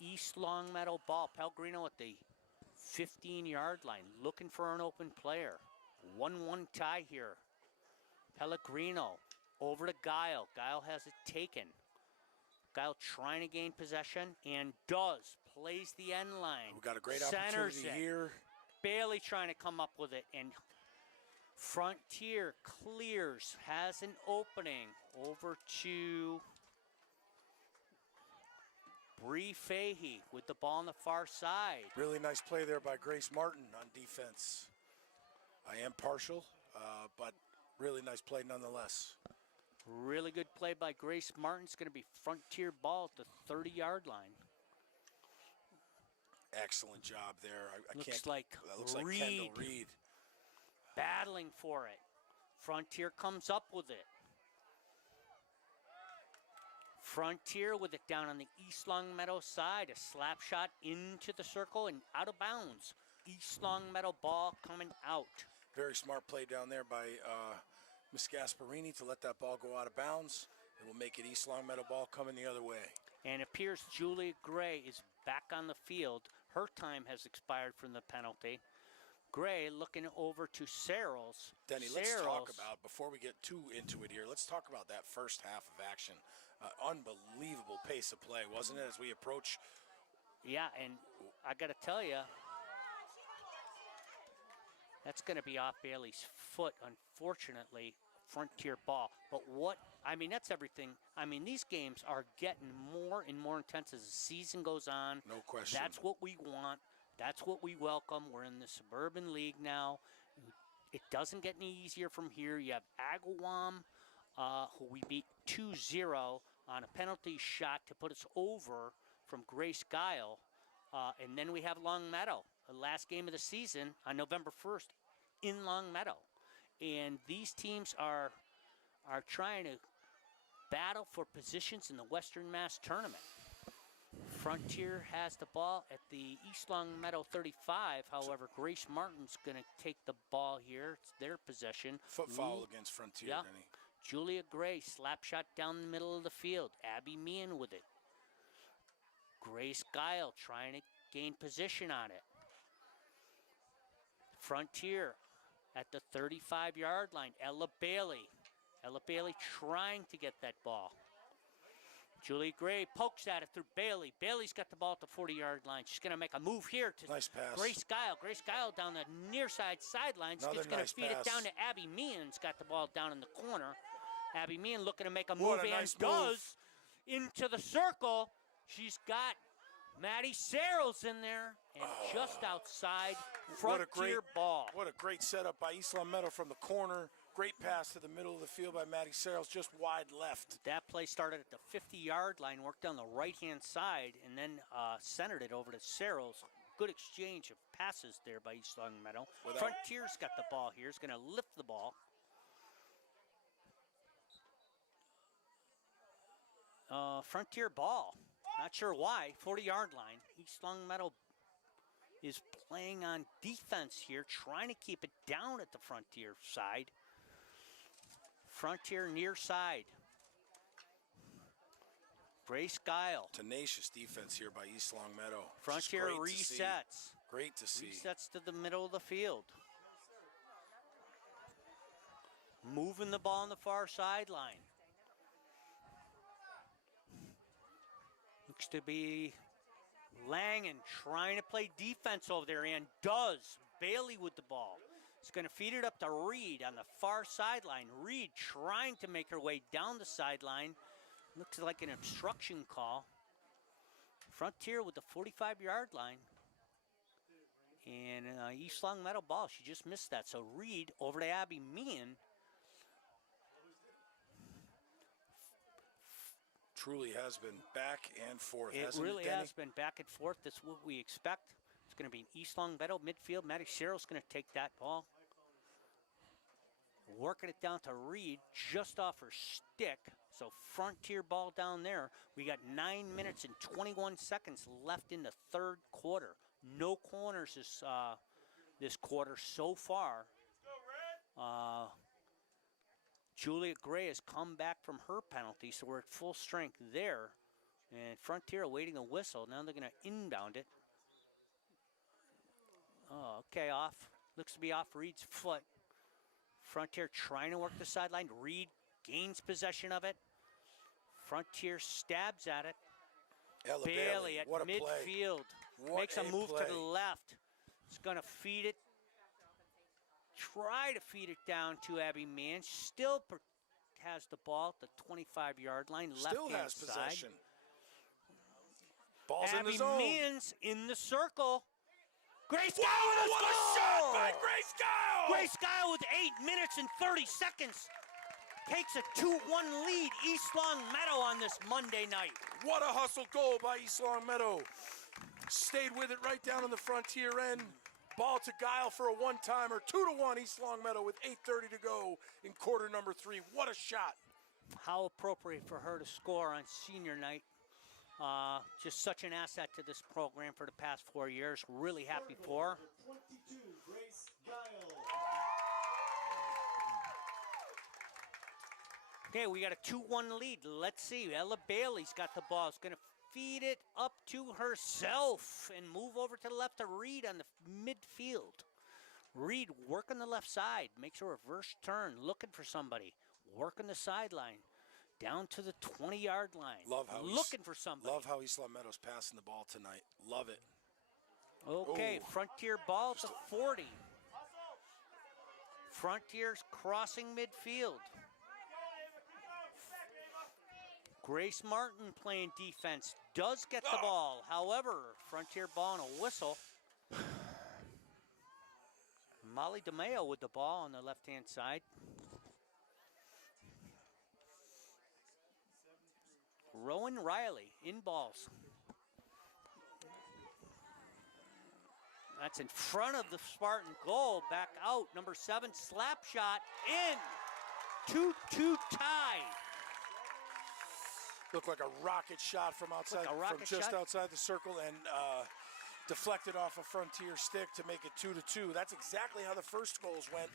East Long Meadow ball. Pellegrino at the 15-yard line. Looking for an open player. 1-1 tie here. Pellegrino over to Guile. Guile has it taken. Guile trying to gain possession and does. Plays the end line. We got a great opportunity here. Bailey trying to come up with it, and Frontier clears, has an opening over to Bree Fahey with the ball on the far side. Really nice play there by Grace Martin on defense. I am partial, but really nice play nonetheless. Really good play by Grace Martin. It's going to be Frontier ball at the 30-yard line. Excellent job there. That looks like Kendall Reed. Battling for it. Frontier comes up with it. Frontier with it down on the East Long Meadow side. A slap shot into the circle and out of bounds. East Long Meadow ball coming out. Very smart play down there by Miss Gasparini to let that ball go out of bounds. It will make it East Long Meadow ball coming the other way. And it appears Julia Gray is back on the field. Her time has expired from the penalty. Gray looking over to Searles. Denny, let's talk about, before we get too into it here, let's talk about that first half of action. Unbelievable pace of play, wasn't it, as we approach? Yeah, and I got to tell you, that's going to be off Bailey's foot, unfortunately. Frontier ball. But that's everything. I mean, these games are getting more and more intense as the season goes on. No question. That's what we want. That's what we welcome. We're in the Suburban League now. It doesn't get any easier from here. You have Agawam, who we beat 2-0 on a penalty shot to put us over from Grace Guile. And then we have Long Meadow, the last game of the season on November 1st in Long Meadow. And these teams are trying to battle for positions in the Western Mass Tournament. Frontier has the ball at the East Long Meadow 35. However, Grace Martin's going to take the ball here. It's their possession. Foot foul against Frontier, yeah. Denny. Julia Gray, slap shot down the middle of the field. Abby Meehan with it. Grace Guile trying to gain position on it. Frontier at the 35-yard line. Ella Bailey. Ella Bailey trying to get that ball. Julie Gray pokes at it through Bailey. Bailey's got the ball at the 40-yard line. She's going to make a move here to nice pass. Grace Guile. Grace Guile down the near side sidelines. She's going to feed it down to Abby Meehan's got the ball down in the corner. Abby Meehan looking to make a move does into the circle. She's got Maddie Searles in there and just outside Frontier ball. What a great setup by East Long Meadow from the corner. Great pass to the middle of the field by Maddie Searles, just wide left. That play started at the 50-yard line, worked down the right-hand side, and then centered it over to Searles. Good exchange of passes there by East Long Meadow. Frontier's got the ball here. He's going to lift the ball. Frontier ball. Not sure why. 40-yard line. East Long Meadow is playing on defense here, trying to keep it down at the Frontier side. Frontier near side. Grace Guile. Tenacious defense here by East Longmeadow. Frontier resets. Great to see. Resets to the middle of the field. Moving the ball on the far sideline. Looks to be Langen trying to play defense over there, and does. Bailey with the ball. He's going to feed it up to Reed on the far sideline. Reed trying to make her way down the sideline. Looks like an obstruction call. Frontier with the 45-yard line. And East Longmeadow ball. She just missed that. So Reed over to Abby Meehan. Truly has been back and forth. It really has been back and forth. That's what we expect. It's going to be an East Longmeadow midfield. Maddie Sherrill's going to take that ball. Working it down to Reed just off her stick. So Frontier ball down there. We got 9 minutes and 21 seconds left in the third quarter. No corners this quarter so far. Julia Gray has come back from her penalty, so we're at full strength there. And Frontier awaiting a whistle. Now they're going to inbound it. Oh, okay, off. Looks to be off Reed's foot. Frontier trying to work the sideline. Reed gains possession of it. Frontier stabs at it. Ella Bailey at midfield. Makes a move to the left. It's going to feed it. Try to feed it down to Abby Mann. Still has the ball at the 25-yard line, left-hand side. Possession. Ball's Abby in the zone. Mann's in the circle. Grace Whoa, Guile with what a shot by Grace Guile! Grace Guile with 8 minutes and 30 seconds. Takes a 2-1 lead, East Longmeadow on this Monday night. What a hustle goal by East Longmeadow. Stayed with it right down on the Frontier end. Ball to Guile for a one-timer. 2-1 East Longmeadow with 8:30 to go in quarter number 3. What a shot. How appropriate for her to score on senior night. Just such an asset to this program for the past 4 years. Really happy for her. 22, Grace Guile. Okay, we got a 2-1 lead. Let's see. Ella Bailey's got the ball. It's going to feed it up to herself and move over to the left to Reed on the midfield. Reed working the left side. Makes a reverse turn. Looking for somebody. Working the sideline. Down to the 20-yard line. Looking for somebody. Love how East Longmeadow's passing the ball tonight. Love it. Okay, Frontier ball to 40. Frontier's crossing midfield. Grace Martin playing defense. Does get the ball. However, Frontier ball and a whistle. Molly DeMeo with the ball on the left-hand side. Rowan Riley in balls. That's in front of the Spartan goal. Back out. Number 7, slap shot in. 2-2 tie. Looked like a rocket shot from outside, outside the circle, and deflected off a Frontier stick to make it 2-2. That's exactly how the first goals went.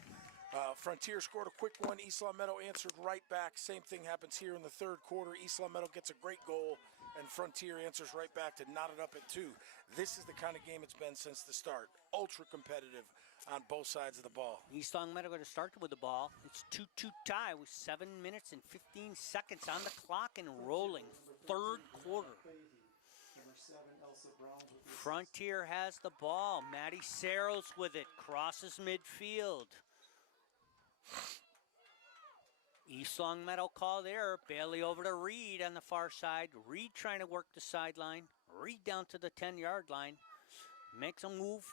Frontier scored a quick one. East Longmeadow answered right back. Same thing happens here in the third quarter. East Longmeadow gets a great goal, and Frontier answers right back to knot it up at 2. This is the kind of game it's been since the start. Ultra competitive on both sides of the ball. East Longmeadow going to start with the ball. It's 2-2 tie with 7 minutes and 15 seconds on the clock and rolling. Third quarter. Frontier has the ball. Maddie Serros with it. Crosses midfield. East Longmeadow call there. Bailey over to Reed on the far side. Reed trying to work the sideline. Reed down to the 10-yard line. Makes a move.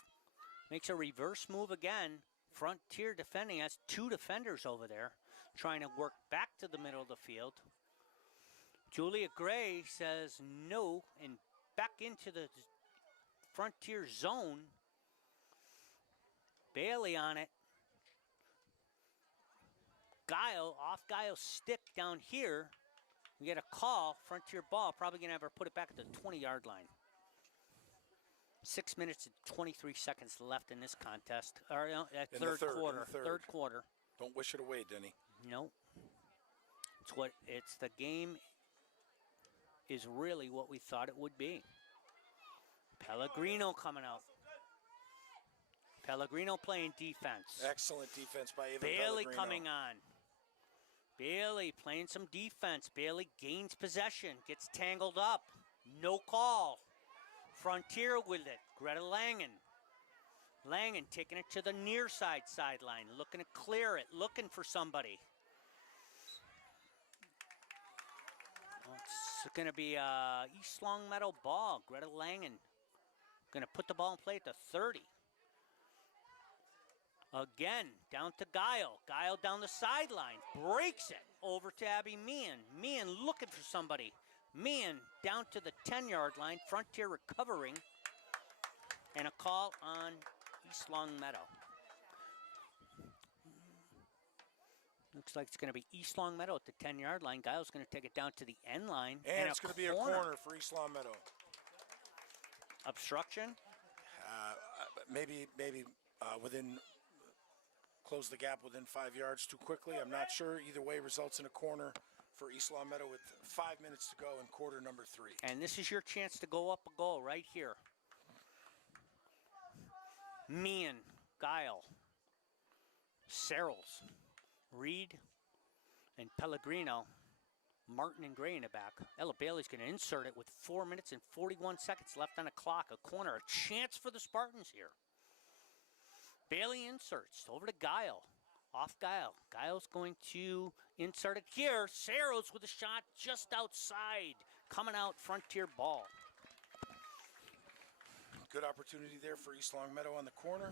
Makes a reverse move again. Frontier defending has 2 defenders over there. Trying to work back to the middle of the field. Julia Gray says no and back into the Frontier zone. Bailey on it. Guile, off Guile's stick down here. We get a call. Frontier ball. Probably going to have her put it back at the 20-yard line. 6 minutes and 23 seconds left in this contest. Or third quarter. Third quarter. Don't wish it away, Denny. No. It's the game is really what we thought it would be. Pellegrino coming out. Pellegrino playing defense. Excellent defense by Ava Bailey Pellegrino. coming on. Bailey playing some defense. Bailey gains possession, gets tangled up. No call. Frontier with it. Greta Langen. Langen taking it to the near side sideline, looking to clear it, looking for somebody. It's going to be East Longmeadow ball. Greta Langen going to put the ball in play at the 30. Again, down to Guile. Guile down the sideline. Breaks it over to Abby Meehan. Meehan looking for somebody. Meehan down to the 10-yard line. Frontier recovering. And a call on East Longmeadow. Looks like it's going to be East Longmeadow at the 10-yard line. Guile's going to take it down to the end line. And it's going to be a corner for East Longmeadow. Obstruction? Maybe within... Close the gap within 5 yards too quickly. I'm not sure. Either way results in a corner for East Longmeadow with 5 minutes to go in quarter number 3. And this is your chance to go up a goal right here. Meehan, Guile, Searles, Reed, and Pellegrino. Martin and Gray in the back. Ella Bailey's going to insert it with 4 minutes and 41 seconds left on the clock. A corner, a chance for the Spartans here. Bailey inserts over to Guile. Off Guile. Guile's going to insert it here. Searles with a shot just outside. Coming out, Frontier ball. Good opportunity there for East Longmeadow on the corner.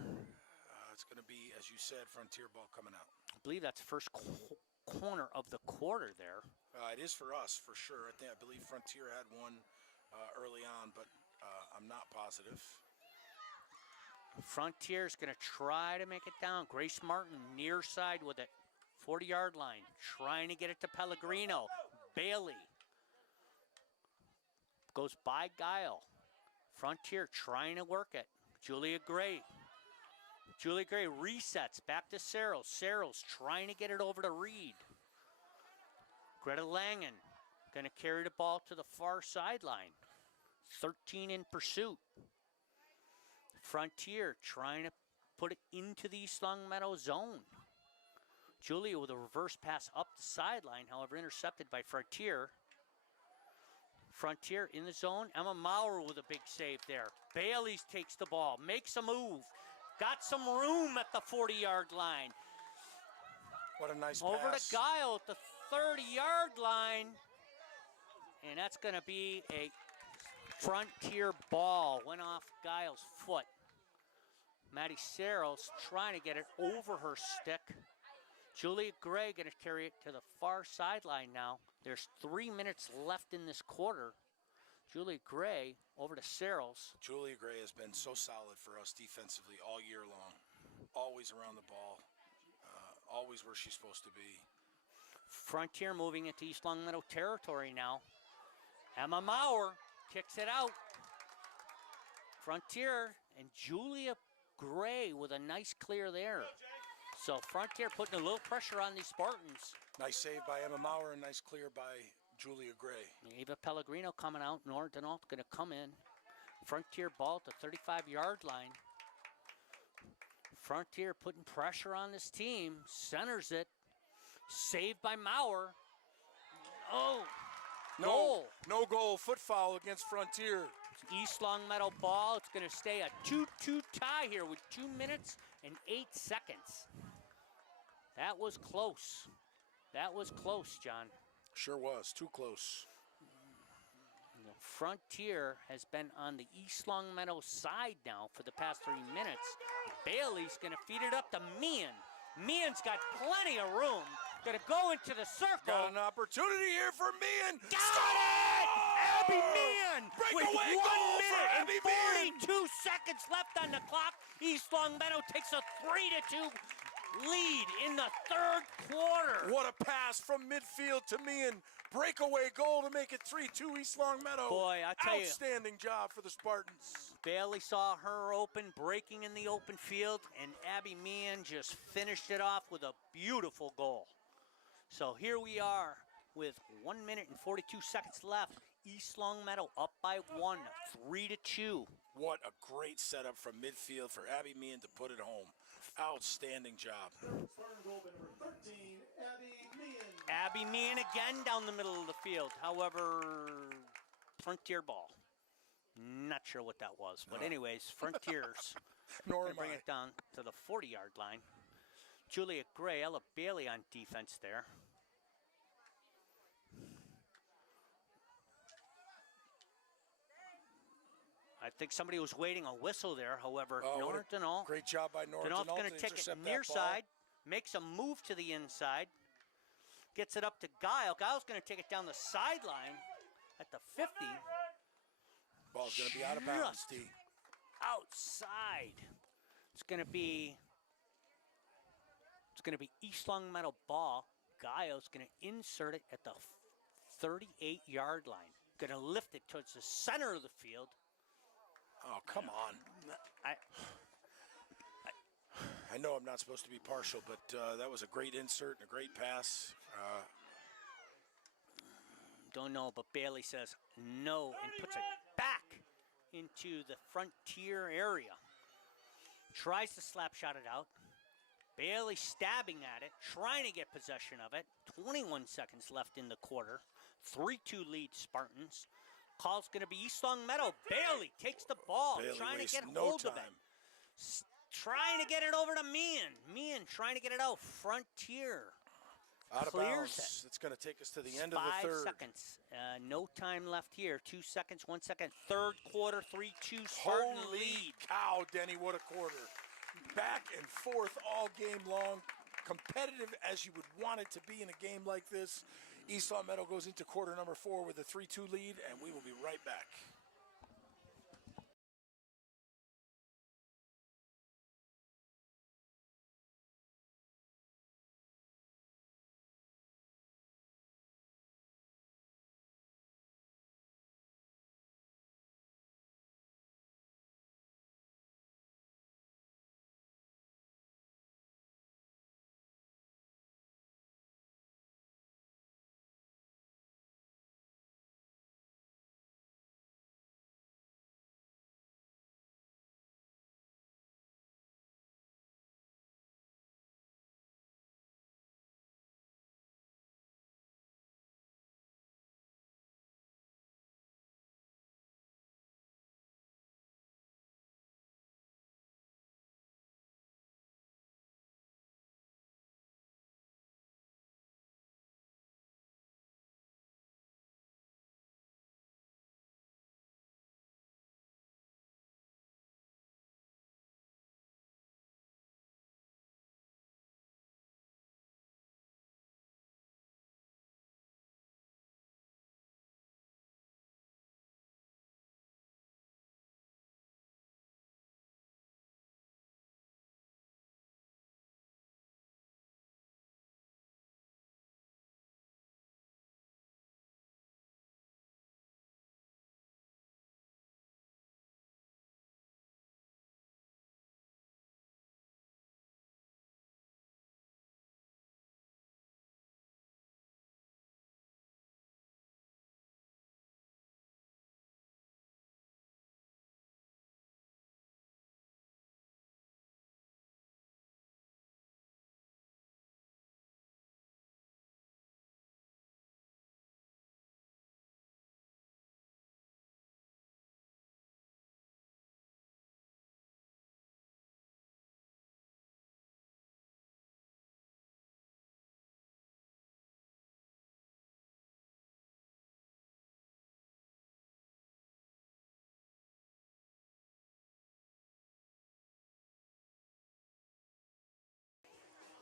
It's going to be, as you said, Frontier ball coming out. I believe that's the first corner of the quarter there. It is for us, for sure. I believe Frontier had one early on, but I'm not positive. Frontier's going to try to make it down. Grace Martin near side with it. 40-yard line. Trying to get it to Pellegrino. Bailey goes by Guile. Frontier trying to work it. Julia Gray. Julia Gray resets back to Searles. Searles trying to get it over to Reed. Greta Langen going to carry the ball to the far sideline. 13 in pursuit. Frontier trying to put it into the East Longmeadow zone. Julia with a reverse pass up the sideline, however, intercepted by Frontier. Frontier in the zone. Emma Maurer with a big save there. Bailey takes the ball, makes a move. Got some room at the 40-yard line. What a nice Over pass. to Guile at the 30-yard line. And that's going to be a Frontier ball. Went off Guile's foot. Maddie Searles trying to get it over her stick. Julia Gray going to carry it to the far sideline now. There's 3 minutes left in this quarter. Julia Gray over to Searles. Julia Gray has been so solid for us defensively all year long. Always around the ball. Always where she's supposed to be. Frontier moving into East Longmeadow territory now. Emma Maurer kicks it out. Frontier and Julia Gray with a nice clear there. So Frontier putting a little pressure on these Spartans. Nice save by Emma Maurer and nice clear by Julia Gray. Ava Pellegrino coming out. Nora Denault going to come in. Frontier ball at the 35-yard line. Frontier putting pressure on this team. Centers it. Saved by Maurer. Oh, goal. No goal. Foot foul against Frontier. East Longmeadow ball. It's going to stay a 2-2 tie here with 2 minutes and 8 seconds. That was close. That was close, John. Sure was. Too close. Frontier has been on the East Longmeadow side now for the past 3 minutes. Bailey's going to feed it up to Meehan. Meehan's got plenty of room. Going to go into the circle. Got an opportunity here for Meehan. Got it! Abby Meehan with 1 minute and 42 seconds left on the clock. East Longmeadow takes a 3-2 lead in the third quarter. What a pass from midfield to Meehan. Breakaway goal to make it 3-2 East Longmeadow. Boy, I tell you. Outstanding job for the Spartans. Bailey saw her open, breaking in the open field, and Abby Meehan just finished it off with a beautiful goal. So here we are with 1 minute and 42 seconds left. East Longmeadow up by 1, 3-2. What a great setup from midfield for Abby Meehan to put it home. Outstanding job. Spartan goal by number 13, Abby Meehan. Abby Meehan again down the middle of the field. However, Frontier ball. Not sure what that was. But anyways, Frontiers Nor gonna am bring I. it down to the 40-yard line. Julia Gray, Ella Bailey on defense there. I think somebody was waiting a whistle there. However, Norton Great job by Norton. Denoff going to take it near side, makes a move to the inside, gets it up to Guile. Guile's going to take it down the sideline at the 50. Ball's going to be out of bounds, D. Outside. It's going to be East Longmeadow ball. Guile's going to insert it at the 38-yard line. Going to lift it towards the center of the field. Oh, come on. I know I'm not supposed to be partial, but that was a great insert and a great pass. Don't know, but Bailey says no and puts it back into the Frontier area. Tries to slap shot it out. Bailey stabbing at it, trying to get possession of it. 21 seconds left in the quarter. 3-2 lead Spartans. Call's going to be East Longmeadow. Bailey takes the ball, Bailey trying to get no hold of time. it. Trying to get it over to Meehan. Meehan trying to get it out. Frontier. Out of Clears bounds. It's going to take us to the end 5 of the third. seconds. No time left here. 2 seconds, 1 second. Third quarter, 3-2 Spartan Holy lead. cow, Denny, what a quarter. Back and forth all game long. Competitive as you would want it to be in a game like this. East Longmeadow goes into quarter number 4 with a 3-2 lead, and we will be right back.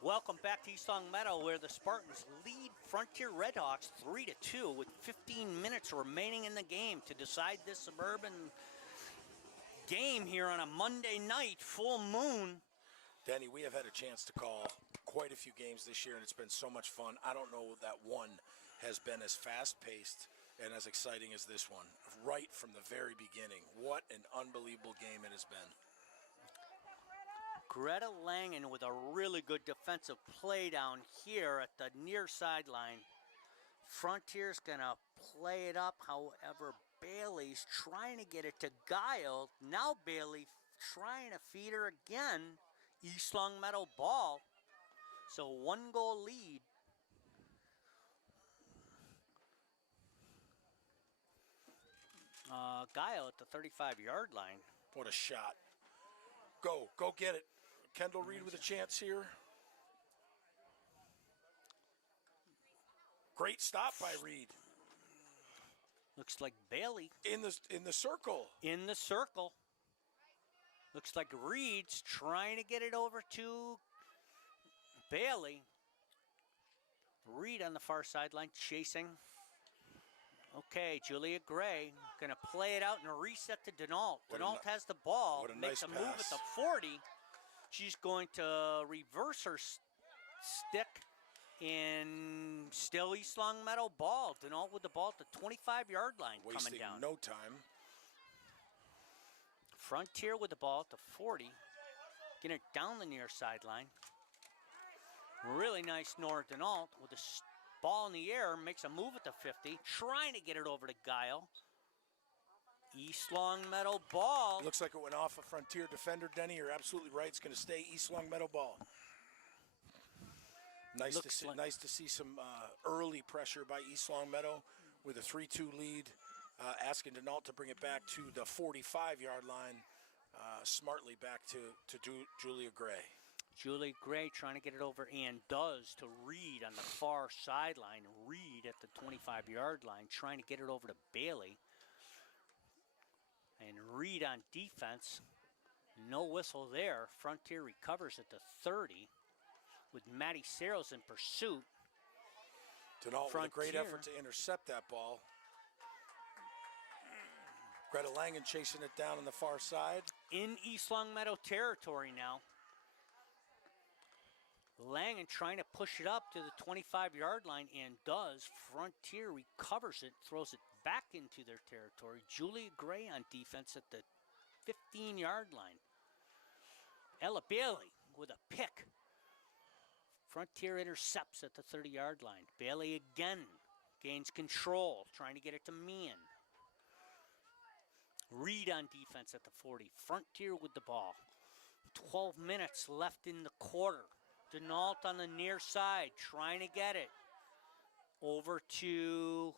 Welcome back to East Longmeadow, where the Spartans lead Frontier Redhawks 3-2 with 15 minutes remaining in the game to decide this suburban game here on a Monday night, full moon. Denny, we have had a chance to call quite a few games this year, and it's been so much fun. I don't know that one has been as fast-paced and as exciting as this one, right from the very beginning. What an unbelievable game it has been. Greta Langen with a really good defensive play down here at the near sideline. Frontier's going to play it up. However, Bailey's trying to get it to Guile. Now Bailey trying to feed her again. East Long Meadow ball. So 1-goal lead. Guile at the 35-yard line. What a shot. Go get it. Kendall Reed with a chance here. Great stop by Reed. Looks like Bailey. In the circle. In the circle. Looks like Reed's trying to get it over to Bailey. Reed on the far sideline chasing. Okay, Julia Gray going to play it out and reset to Denault. Denault has the ball, makes a move at the 40. She's going to reverse her stick, and still East Long Meadow ball. Denault with the ball at the 25-yard line coming down. Wasting no time. Frontier with the ball at the 40. Getting it down the near sideline. Really nice Nora Denault with the ball in the air, makes a move at the 50, trying to get it over to Guile. East Long Meadow ball. Looks like it went off a Frontier defender, Denny. You're absolutely right. It's going to stay East Long Meadow ball. Nice to see some early pressure by East Long Meadow with a 3-2 lead, asking Denault to bring it back to the 45-yard line, smartly back to Julia Gray. Julie Gray trying to get it over and does to Reed on the far sideline. Reed at the 25-yard line trying to get it over to Bailey. And Reed on defense. No whistle there. Frontier recovers at the 30 with Maddie Searles in pursuit. Denault with a great effort to intercept that ball. Greta Langen chasing it down on the far side. In East Long Meadow territory now. Langen trying to push it up to the 25-yard line and does. Frontier recovers it, throws it back into their territory. Julia Gray on defense at the 15-yard line. Ella Bailey with a pick. Frontier intercepts at the 30-yard line. Bailey again gains control, trying to get it to Meehan. Reed on defense at the 40. Frontier with the ball. 12 minutes left in the quarter. Denault on the near side, trying to get it over to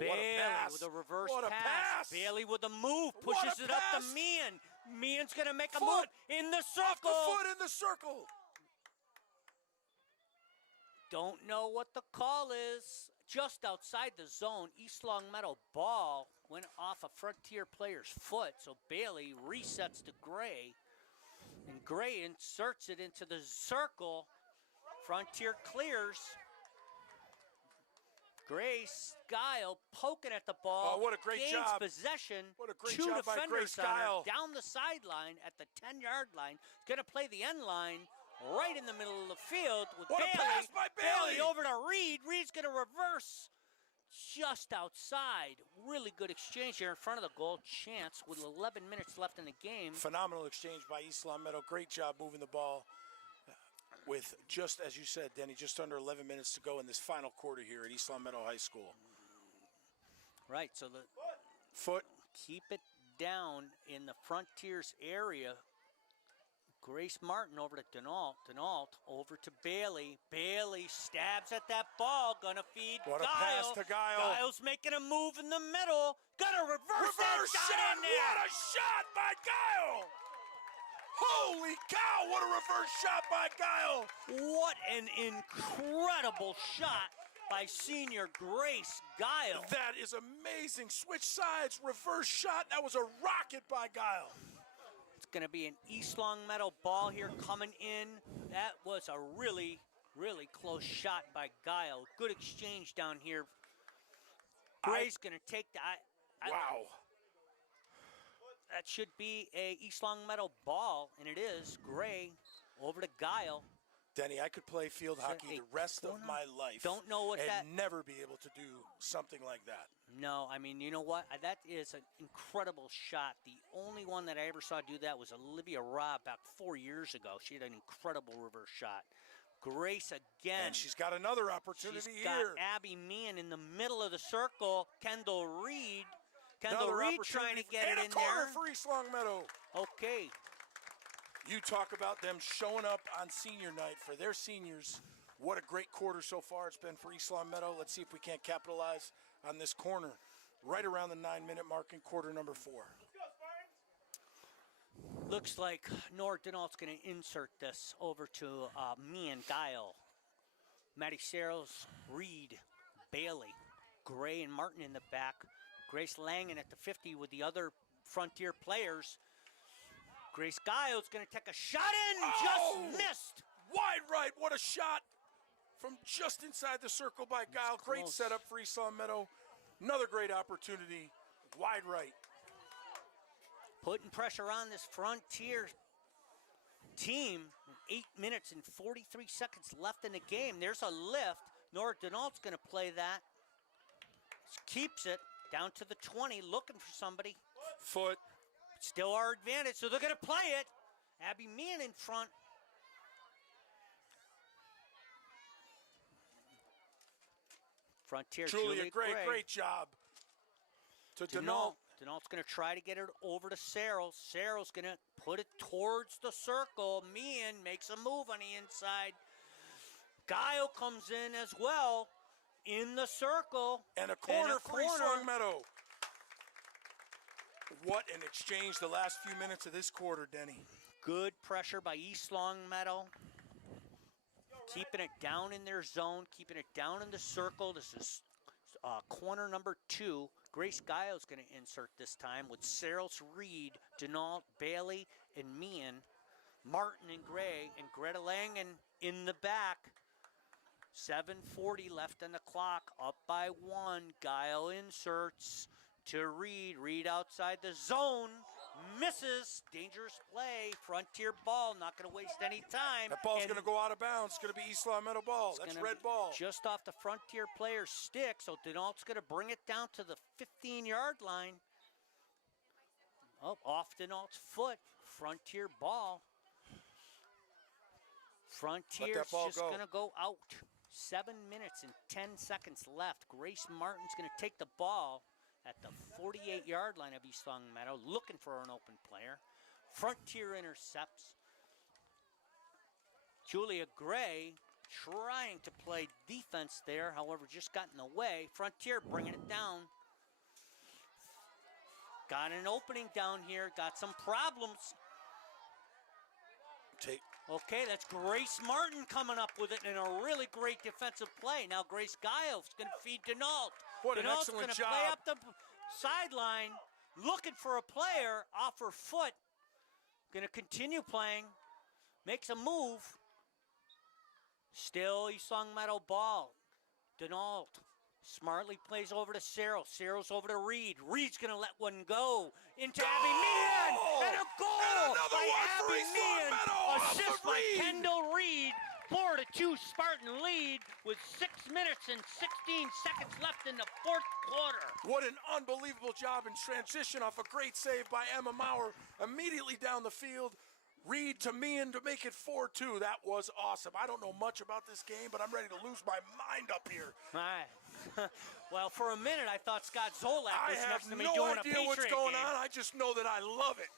Bailey with a reverse pass. Bailey with a move, pushes it up to Meehan. Meehan's going to make a move in the circle. Off the foot in the circle. Don't know what the call is. Just outside the zone, East Long Meadow ball went off a Frontier player's foot, so Bailey resets to Gray. And Gray inserts it into the circle. Frontier clears. Grace Guile poking at the ball. Oh, what a great job. Possession. What a great Two job by defenders Grace Guile. down the sideline at the 10-yard line. Going to play the end line right in the middle of the field with What Bailey. a pass by Bailey. Over to Reed. Reed's going to reverse just outside. Really good exchange here in front of the goal. Chance with 11 minutes left in the game. Phenomenal exchange by East Long Meadow. Great job moving the ball with, just as you said, Denny, just under 11 minutes to go in this final quarter here at East Long Meadow High School. Right, so the foot. Keep it down in the Frontiers area. Grace Martin over to Denault. Denault over to Bailey. Bailey stabs at that ball. Gonna feed What Guile. a pass to Guile. Guile's making a move in the middle. Gonna reverse that shot in there. What a shot by Guile. Holy cow, what a reverse shot by Guile. What an incredible shot by senior Grace Guile. That is amazing. Switch sides, reverse shot. That was a rocket by Guile. It's going to be an East Long Meadow ball here coming in. That was a really, really close shot by Guile. Good exchange down here. Gray's going to take the... Wow. That should be a East Long Meadow ball, and it is. Gray over to Guile. Denny, I could play field hockey the rest of my life. Don't know what and never be able to do something like that. No, I mean, you know what? That is an incredible shot. The only one that I ever saw do that was Olivia Robb about 4 years ago. She had an incredible reverse shot. Grace again. And she's got another opportunity She's here. got Abby Meehan in the middle of the circle. Kendall Reed. Kendall Reed trying to get it in there. And a corner for East Longmeadow. Okay. You talk about them showing up on senior night for their seniors. What a great quarter so far it's been for East Longmeadow. Let's see if we can't capitalize on this corner right around the 9-minute mark in quarter number 4. Looks like Nora Denault's going to insert this over to me and Guile. Maddie Searles, Reed, Bailey, Gray, and Martin in the back. Grace Langen at the 50 with the other Frontier players. Grace Guile's going to take a shot in, just missed. Wide right, what a shot from just inside the circle by Guile. Great close. setup for East Longmeadow. Another great opportunity, wide right. Putting pressure on this Frontier team. 8 minutes and 43 seconds left in the game. There's a lift. Nora Denault's going to play that. Keeps it down to the 20, looking for somebody. Foot. Still our advantage, so they're going to play it. Abby Meehan in front. Frontier, Julia, Gray. great job to Denault. Denault's going to try to get it over to Searles. Searles going to put it towards the circle. Meehan makes a move on the inside. Guile comes in as well in the circle. And a corner for East Longmeadow. What an exchange the last few minutes of this quarter, Denny. Good pressure by East Longmeadow. Keeping it down in their zone, keeping it down in the circle. This is corner number 2. Grace Guile's going to insert this time with Searles, Reed, Denault, Bailey, and Meehan. Martin and Gray, and Greta Langen in the back. 7:40 left on the clock, up by 1. Guile inserts to Reed. Reed outside the zone. Misses. Dangerous play. Frontier ball. Not going to waste any time. That ball's going to go out of bounds. It's going to be East Longmeadow ball. That's red ball. Just off the Frontier player's stick. So Denault's going to bring it down to the 15-yard line. Oh, off Denault's foot. Frontier ball. Frontier's just going to go out. 7 minutes and 10 seconds left. Grace Martin's going to take the ball at the 48-yard line of East Longmeadow, looking for an open player. Frontier intercepts. Julia Gray trying to play defense there, however, just got in the way. Frontier bringing it down. Got an opening down here, got some problems. Okay, that's Grace Martin coming up with it in a really great defensive play. Now Grace Guile's going to feed Denault. What an Denault's excellent going to job. play up the sideline, looking for a player off her foot. Going to continue playing. Makes a move. Still East Longmeadow ball. Denault smartly plays over to Searles. Searles over to Reed. Reed's going to let one go. Into Abby Meehan. And a goal by Abby Meehan. Assist by Kendall Reed. 4-2 Spartan lead with 6 minutes and 16 seconds left in the 4th quarter. What an unbelievable job in transition off a great save by Emma Maurer. Immediately down the field, Reed to Meehan to make it 4-2. That was awesome. I don't know much about this game, but I'm ready to lose my mind up here. All right. Well, for a minute, I thought Scott Zolak was next to me doing a Patriot game. I have no idea what's going on. I just know that I love it.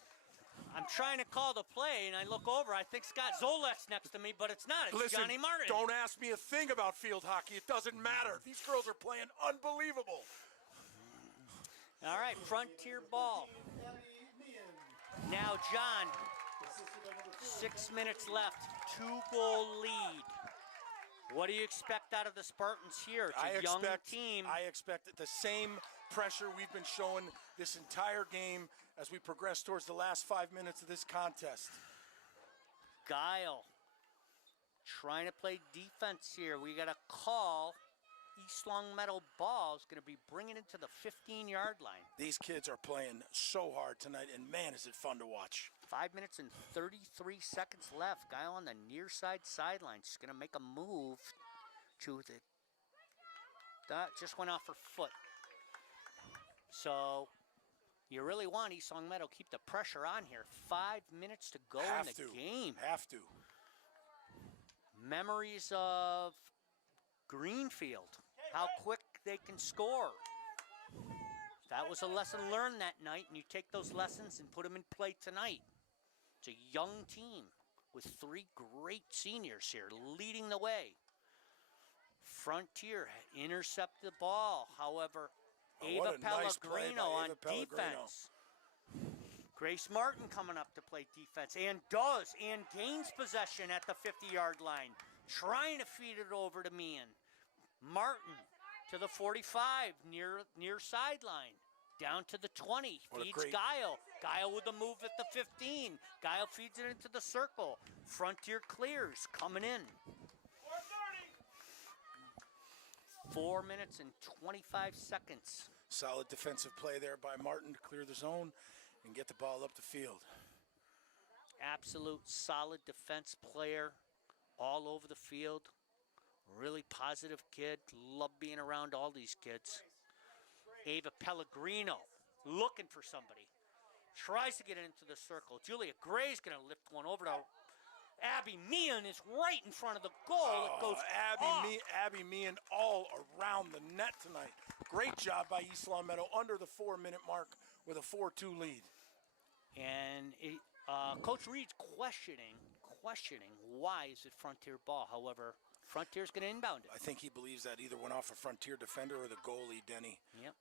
I'm trying to call the play, and I look over. I think Scott Zolak's next to me, but it's not. It's Listen, Johnny Martin. Don't ask me a thing about field hockey. It doesn't matter. These girls are playing unbelievable. All right, Frontier ball. Now, John, 6 minutes left. 2-goal lead. What do you expect out of the Spartans here? It's a young team. I expect the same pressure we've been showing this entire game as we progress towards the last 5 minutes of this contest. Guile trying to play defense here. We got a call. East Longmeadow ball is going to be bringing it to the 15-yard line. These kids are playing so hard tonight, and man, is it fun to watch. 5 minutes and 33 seconds left. Guile on the near side sideline. She's going to make a move to the... That just went off her foot. So you really want East Longmeadow keep the pressure on here. 5 minutes to go in the game. Have to. Memories of Greenfield, how quick they can score. That was a lesson learned that night, and you take those lessons and put them in play tonight. It's a young team with 3 great seniors here leading the way. Frontier intercepted the ball. However, Ava Pellegrino on defense. Grace Martin coming up to play defense and gains possession at the 50-yard line, trying to feed it over to Meehan. Martin to the 45, near sideline. Down to the 20, feeds Guile. Guile with a move at the 15. Guile feeds it into the circle. Frontier clears, coming in. 4 minutes and 25 seconds. Solid defensive play there by Martin to clear the zone and get the ball up the field. Absolute solid defense player all over the field. Really positive kid. Love being around all these kids. Ava Pellegrino looking for somebody. Tries to get it into the circle. Julia Gray's going to lift one over to Abby Meehan is right in front of the goal. It goes Abby Meehan all around the net tonight. Great job by East Long Meadow under the 4-minute mark with a 4-2 lead. And Coach Reed's questioning why is it Frontier ball. However, Frontier's going to inbound it. I think he believes that either went off a Frontier defender or the goalie, Denny. Yep.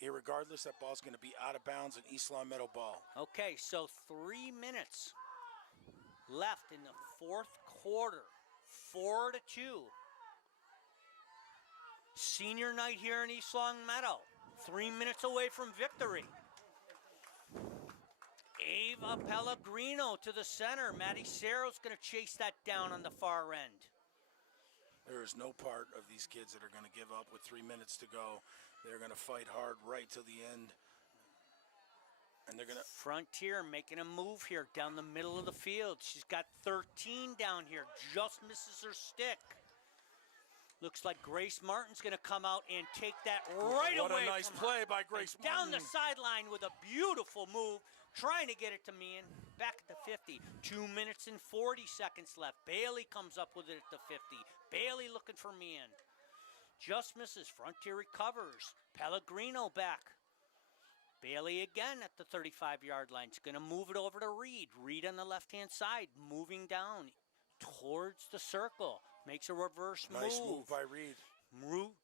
Irregardless, that ball's going to be out of bounds, an East Long Meadow ball. Okay, so 3 minutes left in the 4th quarter. 4-2. Senior night here in East Long Meadow. 3 minutes away from victory. Ava Pellegrino to the center. Maddie Serro's going to chase that down on the far end. There is no part of these kids that are going to give up with 3 minutes to go. They're going to fight hard right till the end. And they're going to... Frontier making a move here down the middle of the field. She's got 13 down here. Just misses her stick. Looks like Grace Martin's going to come out and take that right away. What a nice play by Grace Martin. Down the sideline with a beautiful move. Trying to get it to Meehan, back at the 50. 2 minutes and 40 seconds left. Bailey comes up with it at the 50. Bailey looking for Meehan. Just misses. Frontier recovers. Pellegrino back. Bailey again at the 35-yard line. He's going to move it over to Reed. Reed on the left-hand side, moving down towards the circle. Makes a reverse move. Nice move by Reed.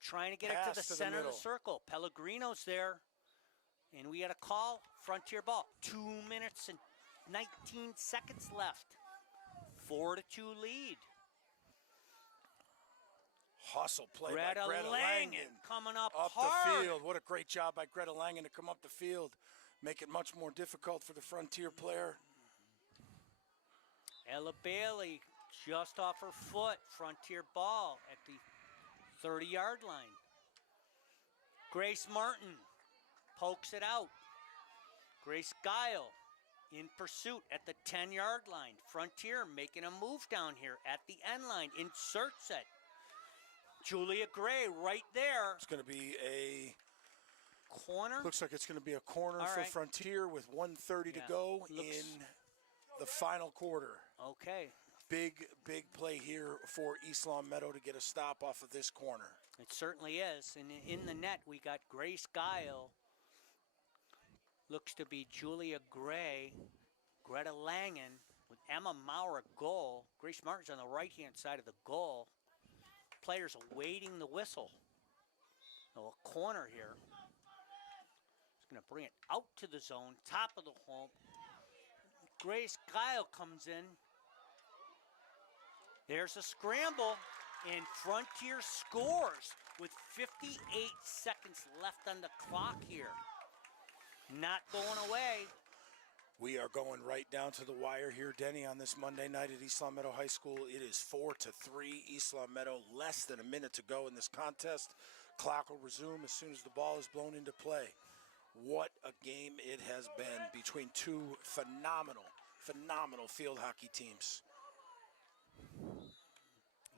Trying to get it to the center of the circle. Pellegrino's there. And we had a call, Frontier ball. 2 minutes and 19 seconds left. 4-2 lead. Hustle play by Greta Langen. Coming up the hard. field. What a great job by Greta Langen to come up the field. Make it much more difficult for the Frontier player. Ella Bailey just off her foot. Frontier ball at the 30-yard line. Grace Martin pokes it out. Grace Guile in pursuit at the 10-yard line. Frontier making a move down here at the end line. Inserts it. Julia Gray right there. It's going to be a corner. Looks like it's going to be a corner for Frontier with 1:30 to go in the final quarter. Okay. Big play here for East Long Meadow to get a stop off of this corner. It certainly is. And in the net, we got Grace Guile. Looks to be Julia Gray, Greta Langen with Emma Maurer goal. Grace Martin's on the right-hand side of the goal. Players awaiting the whistle. A corner here. He's going to bring it out to the zone, top of the hole. Grace Guile comes in. There's a scramble, and Frontier scores with 58 seconds left on the clock here. Not going away. We are going right down to the wire here, Denny, on this Monday night at East Long Meadow High School. It is 4-3, East Long Meadow. Less than a minute to go in this contest. Clock will resume as soon as the ball is blown into play. What a game it has been between two phenomenal field hockey teams.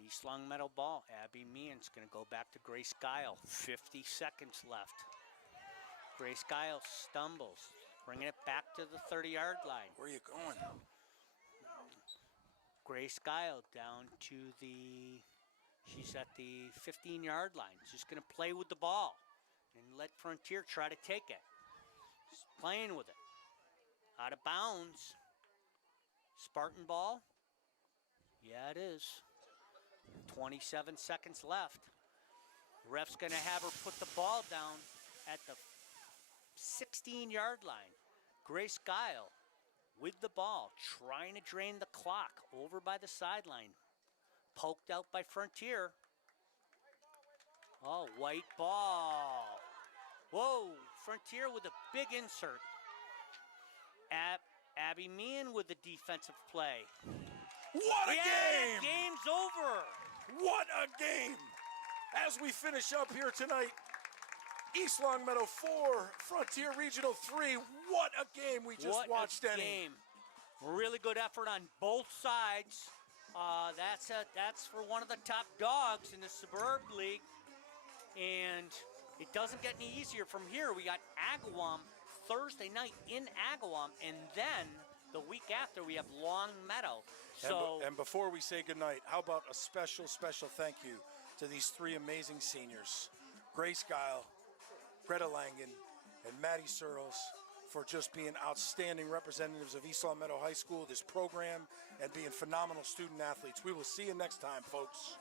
East Long Meadow ball. Abby Meehan's going to go back to Grace Guile. 50 seconds left. Grace Guile stumbles, bringing it back to the 30-yard line. Where are you going? Grace Guile down to she's at the 15-yard line. Just going to play with the ball and let Frontier try to take it. Just playing with it. Out of bounds. Spartan ball. Yeah, it is. 27 seconds left. Ref's going to have her put the ball down at the 16-yard line. Grace Guile with the ball, trying to drain the clock over by the sideline. Poked out by Frontier. Oh, white ball. Whoa, Frontier with a big insert. Abby Meehan with the defensive play. What a game! Game's over. What a game! As we finish up here tonight, East Longmeadow 4, Frontier Regional 3. What a game we just watched, Denny. Game. Really good effort on both sides. That's for one of the top dogs in the Suburb League. And it doesn't get any easier from here. We got Agawam Thursday night in Agawam, and then the week after we have Long Meadow. So, and before we say goodnight, how about a special thank you to these three amazing seniors, Grace Guile, Greta Langen, and Maddie Searles, for just being outstanding representatives of East Longmeadow High School, this program, and being phenomenal student athletes. We will see you next time, folks.